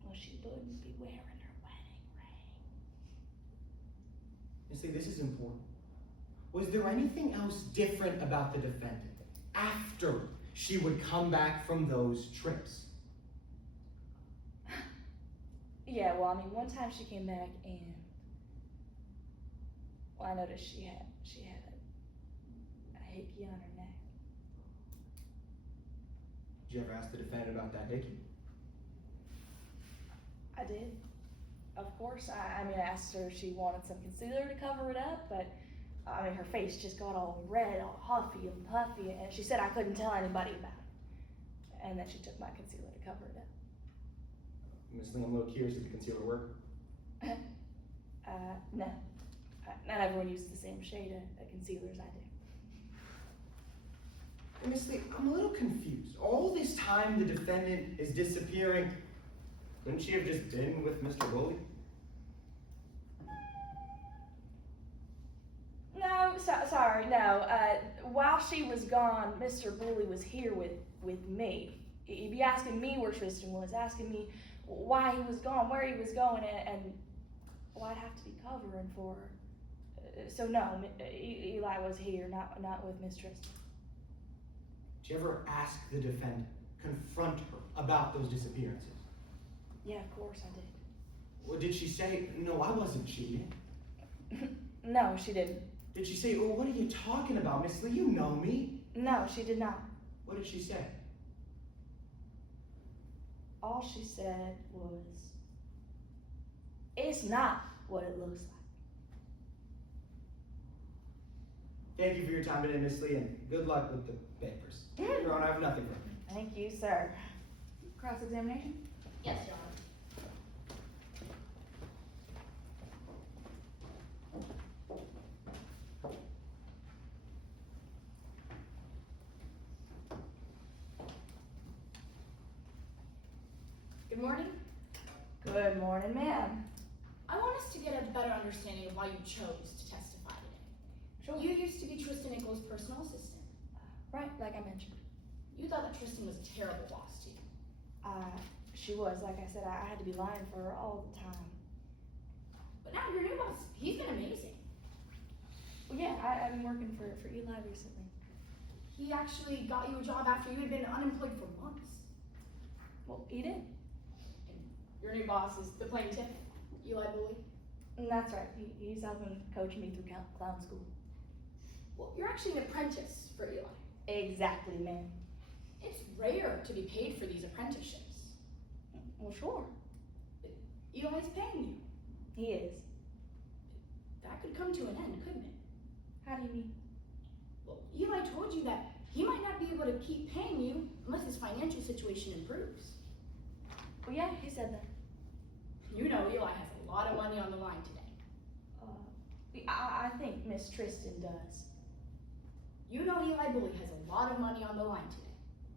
well, she wouldn't be wearing her wedding ring. You see, this is important. Was there anything else different about the defendant after she would come back from those trips? Yeah, well, I mean, one time she came back and, well, I noticed she had a hickey on her neck. Did you ever ask the defendant about that hickey? I did. Of course, I mean, I asked her if she wanted some concealer to cover it up, but I mean, her face just got all red, all huffy and puffy, and she said I couldn't tell anybody about it. And then she took my concealer to cover it up. Miss Lee, I'm a little curious, did the concealer work? No. Not everyone uses the same shade of concealer as I do. And Miss Lee, I'm a little confused. All this time the defendant is disappearing. Couldn't she have just been with Mr. Bully? No, sorry, no. While she was gone, Mr. Bully was here with me. He'd be asking me where Tristan was, asking me why he was gone, where he was going, and well, I'd have to be covering for her. So no, Eli was here, not with Miss Tristan. Did you ever ask the defendant, confront her about those disappearances? Yeah, of course I did. Well, did she say, no, I wasn't cheating? No, she didn't. Did she say, oh, what are you talking about, Miss Lee? You know me. No, she did not. What did she say? All she said was, it's not what it looks like. Thank you for your time today, Miss Lee, and good luck with the papers. Your Honor, I have nothing for you. Thank you, sir. Cross-examination? Yes, Your Honor. Good morning. Good morning, ma'am. I want us to get a better understanding of why you chose to testify today. Sure. You used to be Tristan Nichols' personal assistant. Right, like I mentioned. You thought that Tristan was a terrible boss to you. She was, like I said, I had to be lying for her all the time. But now your new boss, he's been amazing. Well, yeah, I've been working for Eli recently. He actually got you a job after you had been unemployed for months. Well, he did. And your new boss is the plaintiff, Eli Bully. And that's right, he's helping coach me through clown school. Well, you're actually an apprentice for Eli. Exactly, ma'am. It's rare to be paid for these apprenticeships. Well, sure. Eli's paying you. He is. That could come to an end, couldn't it? How do you mean? Well, Eli told you that he might not be able to keep paying you unless his financial situation improves. Well, yeah, he said that. You know Eli has a lot of money on the line today. I think Miss Tristan does. You know Eli Bully has a lot of money on the line today.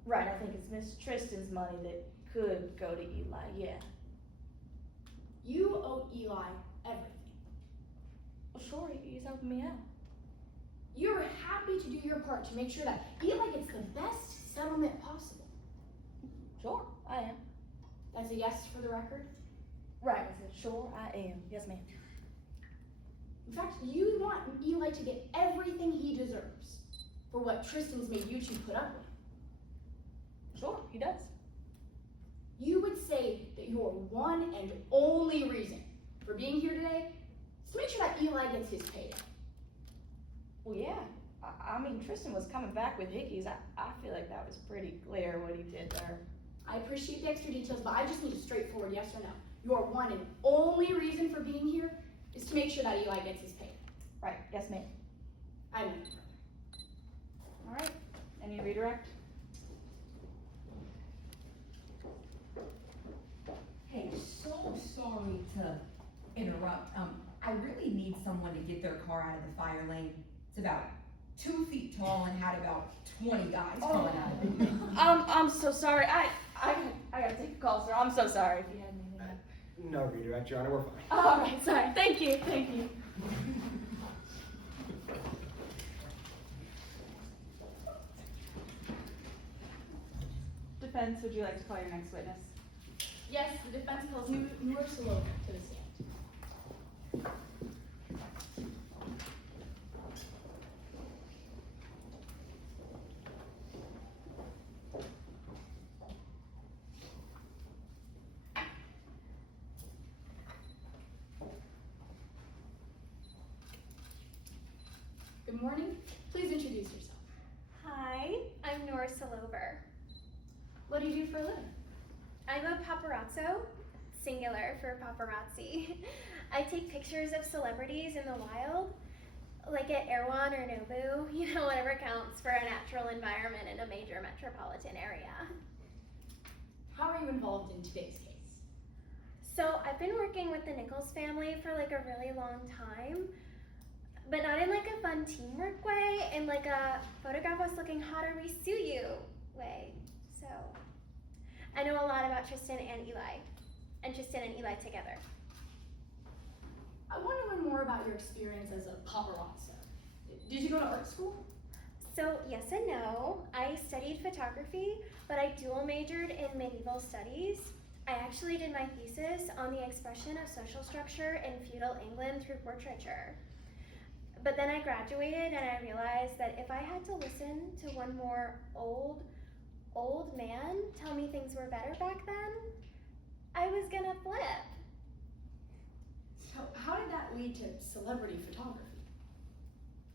Right, I think it's Miss Tristan's money that could go to Eli, yeah. You owe Eli everything. Well, sure, he's helping me out. You're happy to do your part to make sure that Eli gets the best settlement possible. Sure, I am. That's a yes for the record? Right, I said, sure, I am. Yes, ma'am. In fact, you want Eli to get everything he deserves for what Tristan's made you two put up with. Sure, he does. You would say that your one and only reason for being here today is to make sure that Eli gets his payday. Well, yeah. I mean, Tristan was coming back with hickeys. I feel like that was pretty clear what he did there. I appreciate the extra details, but I just need a straightforward yes or no. Your one and only reason for being here is to make sure that Eli gets his pay. Right, yes, ma'am. I mean, All right, any redirect? Hey, so sorry to interrupt. I really need someone to get their car out of the fire lane. It's about 2 feet tall and had about 20 guys coming out of it. I'm so sorry. I gotta take a call, sir. I'm so sorry if you had anything. No redirect, Your Honor, we're fine. All right, sorry. Thank you. Defense, would you like to call your next witness? yes, the defense calls Noor Salova to the stand. Good morning. Please introduce yourself. Hi, I'm Nora Salover. What do you do for a living? I'm a paparazzo, singular for paparazzi. I take pictures of celebrities in the wild, like at Erewhon or Nobu, whatever counts for a natural environment in a major metropolitan area. How are you involved in today's case? So I've been working with the Nichols family for like a really long time, but not in like a fun teamwork way, in like a photograph us looking hot or we sue you way. So I know a lot about Tristan and Eli, and Tristan and Eli together. I want to learn more about your experience as a paparazzo. Did you go to art school? So yes and no. I studied photography, but I dual majored in medieval studies. I actually did my thesis on the expression of social structure in feudal England through portraiture. But then I graduated and I realized that if I had to listen to one more old man tell me things were better back then, I was gonna flip. So how did that lead to celebrity photography?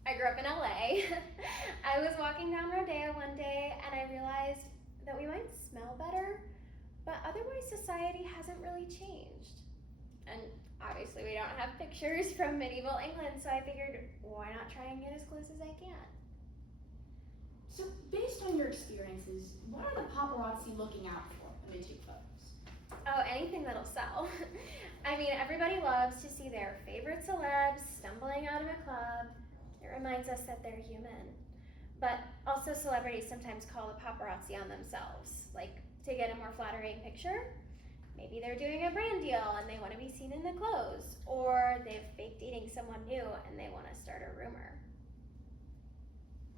I grew up in LA. I was walking down Rodeo one day and I realized that we might smell better, but otherwise society hasn't really changed. And obviously we don't have pictures from medieval England, so I figured, why not try and get as close as I can? So based on your experiences, what are the paparazzi looking out for when they take photos? Oh, anything that'll sell. I mean, everybody loves to see their favorite celebs stumbling out of a club. It reminds us that they're human. But also celebrities sometimes call the paparazzi on themselves, like to get a more flattering picture. Maybe they're doing a brand deal and they want to be seen in the clothes, or they've fake dating someone new and they want to start a rumor.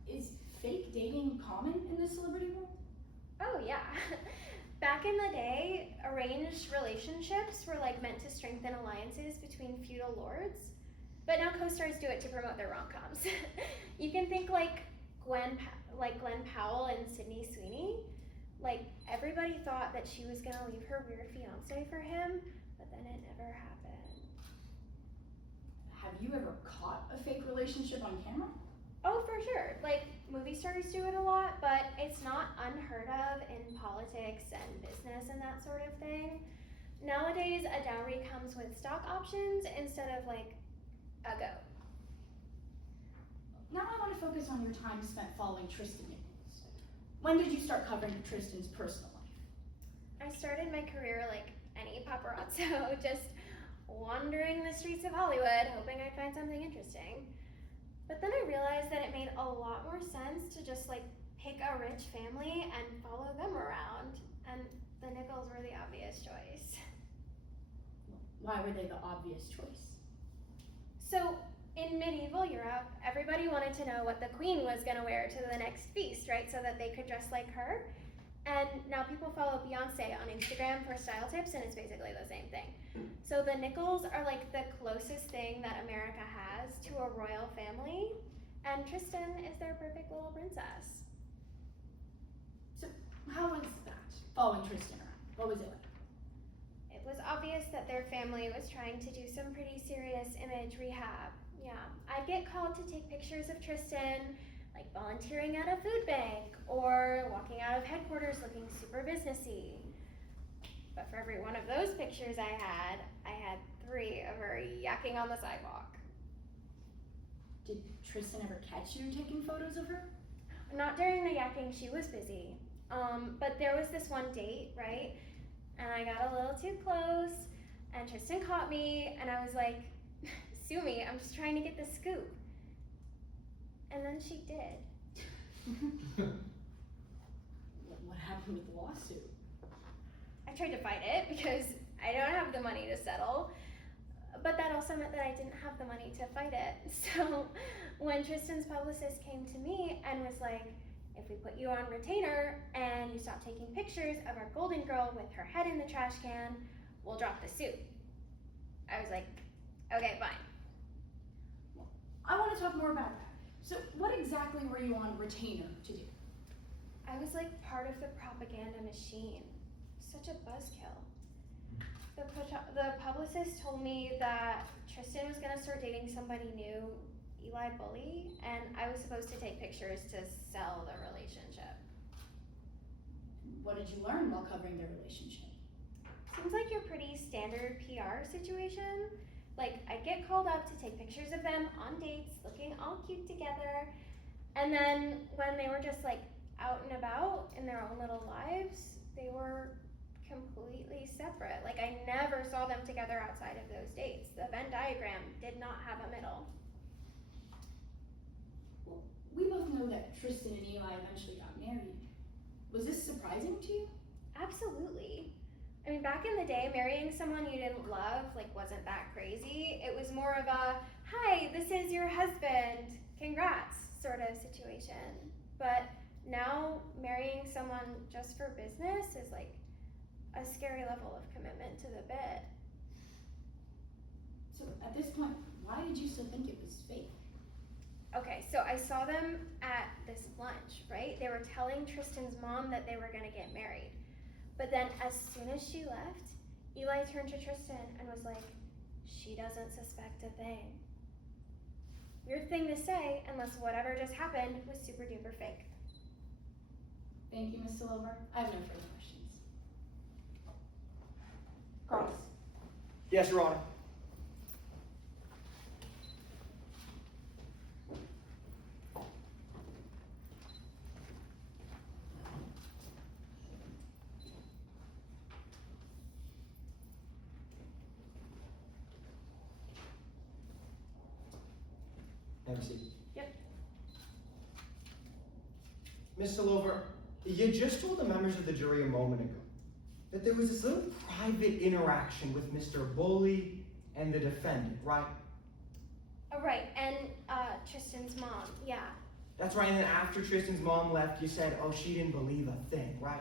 Is fake dating common in the celebrity world? Oh yeah. Back in the day, arranged relationships were like meant to strengthen alliances between feudal lords, but now co-stars do it to promote their rom-coms. You can think like Glenn Powell and Sydney Sweeney. Like, everybody thought that she was gonna leave her weird fiance for him, but then it never happened. Have you ever caught a fake relationship on camera? Oh, for sure. Like, movie stars do it a lot, but it's not unheard of in politics and business and that sort of thing. Nowadays, a dowry comes with stock options instead of like a goat. Now I want to focus on your time spent following Tristan Nichols. When did you start covering Tristan's personal life? I started my career like any paparazzo, just wandering the streets of Hollywood, hoping I'd find something interesting. But then I realized that it made a lot more sense to just like pick a rich family and follow them around. And the Nichols were the obvious choice. Why were they the obvious choice? So in medieval Europe, everybody wanted to know what the queen was gonna wear to the next feast, right? So that they could dress like her. And now people follow Beyonce on Instagram for style tips, and it's basically the same thing. So the Nichols are like the closest thing that America has to a royal family, and Tristan is their perfect little princess. So how was that, following Tristan around? What was it like? It was obvious that their family was trying to do some pretty serious image rehab. Yeah, I'd get called to take pictures of Tristan, like volunteering at a food bank or walking out of headquarters looking super businessy. But for every one of those pictures I had 3 of her yakking on the sidewalk. Did Tristan ever catch you taking photos of her? Not during the yakking, she was busy. But there was this one date, right? And I got a little too close, and Tristan caught me, and I was like, sue me, I'm just trying to get the scoop. And then she did. What happened with the lawsuit? I tried to fight it because I don't have the money to settle, but that also meant that I didn't have the money to fight it. So when Tristan's publicist came to me and was like, if we put you on retainer and you stop taking pictures of our golden girl with her head in the trash can, we'll drop the suit. I was like, okay, fine. I want to talk more about that. So what exactly were you on retainer to do? I was like part of the propaganda machine. Such a buzzkill. The publicist told me that Tristan was gonna start dating somebody new, Eli Bully, and I was supposed to take pictures to sell the relationship. What did you learn while covering their relationship? Seems like your pretty standard PR situation. Like, I'd get called up to take pictures of them on dates, looking all cute together, and then when they were just like out and about in their own little lives, they were completely separate. Like, I never saw them together outside of those dates. The Venn diagram did not have a middle. Well, we both know that Tristan and Eli eventually got married. Was this surprising to you? Absolutely. I mean, back in the day, marrying someone you didn't love, like, wasn't that crazy. It was more of a, hi, this is your husband, congrats, sort of situation. But now, marrying someone just for business is like a scary level of commitment to the bit. So at this point, why did you still think it was fake? Okay, so I saw them at this lunch, right? They were telling Tristan's mom that they were gonna get married. But then as soon as she left, Eli turned to Tristan and was like, She doesn't suspect a thing. Weird thing to say, unless whatever just happened was super duper fake. Thank you, Ms. Silver. I have no further questions. Cross. Yes, Your Honor. Have a seat. Yep. Mr. Lover, you just told the members of the jury a moment ago that there was this little private interaction with Mr. Bully and the defendant, right? Oh, right, and Tristan's mom, yeah. That's right, and then after Tristan's mom left, you said, oh, she didn't believe a thing, right?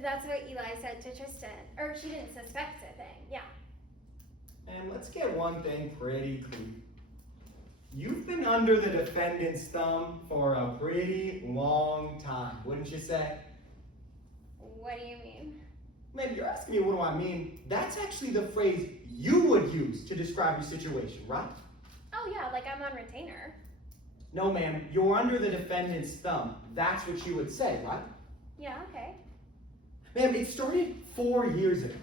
That's what Eli said to Tristan. Or she didn't suspect a thing, yeah. And let's get one thing pretty clear. You've been under the defendant's thumb for a pretty long time, wouldn't you say? What do you mean? Man, you're asking me what do I mean? That's actually the phrase you would use to describe your situation, right? Oh yeah, like I'm on retainer. No, ma'am, you're under the defendant's thumb. That's what you would say, right? Yeah, okay. Ma'am, it started 4 years ago.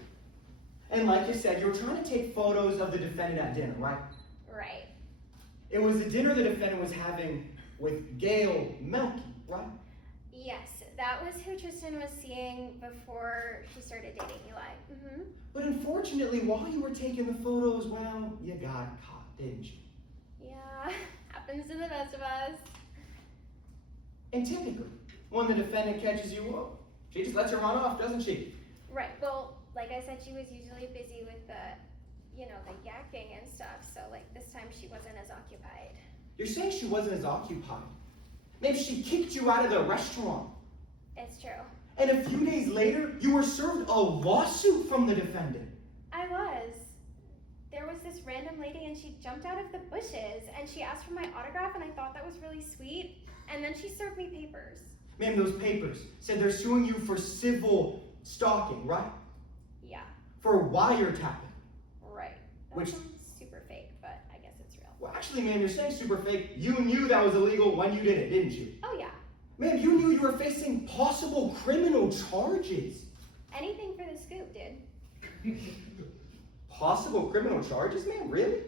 And like you said, you were trying to take photos of the defendant at dinner, right? Right. It was the dinner the defendant was having with Gail Melki, right? Yes, that was who Tristan was seeing before she started dating Eli. Mm-hmm. But unfortunately, while you were taking the photos, well, you got caught, didn't you? Yeah, happens to the best of us. And typically, when the defendant catches you up, she just lets her run off, doesn't she? Right, well, like I said, she was usually busy with the yakking and stuff, so like this time she wasn't as occupied. You're saying she wasn't as occupied. Maybe she kicked you out of the restaurant. It's true. And a few days later, you were served a lawsuit from the defendant. I was. There was this random lady and she jumped out of the bushes and she asked for my autograph and I thought that was really sweet. And then she served me papers. Ma'am, those papers said they're suing you for civil stalking, right? Yeah. For wiretapping. Right. That Which- sounds super fake, but I guess it's real. Well, actually, ma'am, you're saying super fake. You knew that was illegal when you did it, didn't you? Oh yeah. Ma'am, you knew you were facing possible criminal charges. Anything for the scoop, dude. Possible criminal charges, ma'am? Really?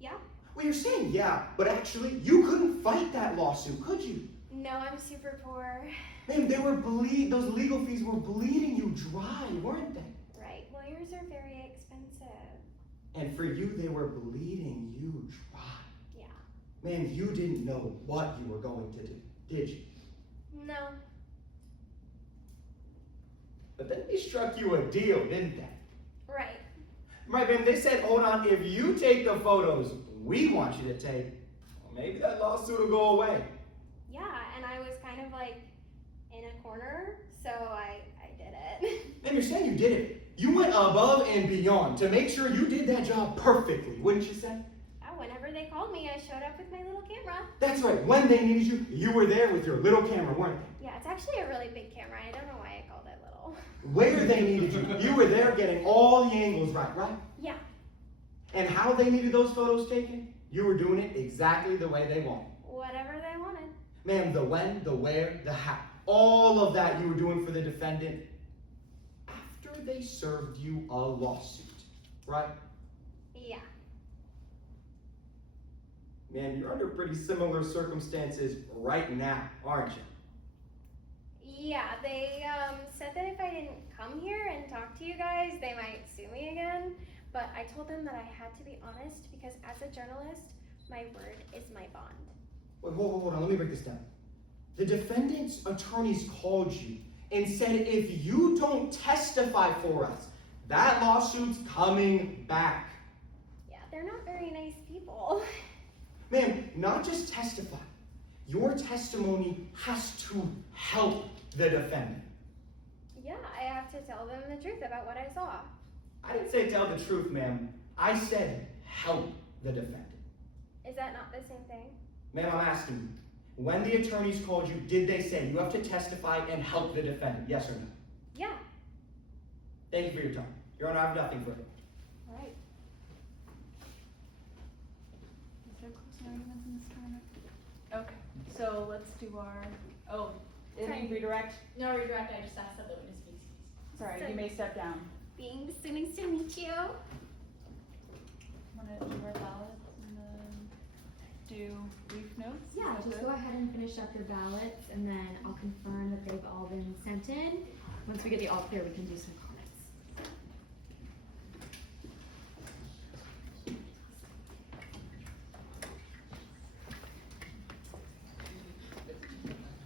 Yeah? Well, you're saying yeah, but actually, you couldn't fight that lawsuit, could you? No, I'm super poor. Ma'am, those legal fees were bleeding you dry, weren't they? Right. Lawyers are very expensive. And for you, they were bleeding you dry. Yeah. Ma'am, you didn't know what you were going to do, did you? No. But then they struck you a deal, didn't they? Right. Right, ma'am, they said, hold on, if you take the photos we want you to take, well, maybe that lawsuit will go away. Yeah, and I was kind of like in a corner, so I did it. Ma'am, you're saying you did it. You went above and beyond to make sure you did that job perfectly, wouldn't you say? Whenever they called me, I showed up with my little camera. That's right, when they needed you, you were there with your little camera, weren't they? Yeah, it's actually a really big camera. I don't know why I called it little. Where they needed you, you were there getting all the angles right? Yeah. And how they needed those photos taken, you were doing it exactly the way they wanted. Whatever they wanted. Ma'am, the when, the where, the how, all of that you were doing for the defendant after they served you a lawsuit, right? Yeah. Man, you're under pretty similar circumstances right now, aren't you? Yeah, they said that if I didn't come here and talk to you guys, they might sue me again. But I told them that I had to be honest because as a journalist, my word is my bond. Wait, hold on, let me break this down. The defendant's attorneys called you and said if you don't testify for us, that lawsuit's coming back. Yeah, they're not very nice people. Ma'am, not just testify. Your testimony has to help the defendant. Yeah, I have to tell them the truth about what I saw. I didn't say tell the truth, ma'am. I said help the defendant. Is that not the same thing? Ma'am, I'm asking you, when the attorneys called you, did they say you have to testify and help the defendant? Yes or no? Yeah. Thank you for your time. Your Honor, I have nothing further. All right. arguments in this tournament? Okay, so let's do our, any Sorry. redirect? No redirect, I just asked that the witness speaks. Sorry, So- you may step down. Being so nice to meet you. Wanna do our ballots and then do brief notes? Is Yeah, that just good? go ahead and finish up your ballots and then I'll confirm that they've all been sent in. Once we get the all clear, we can do some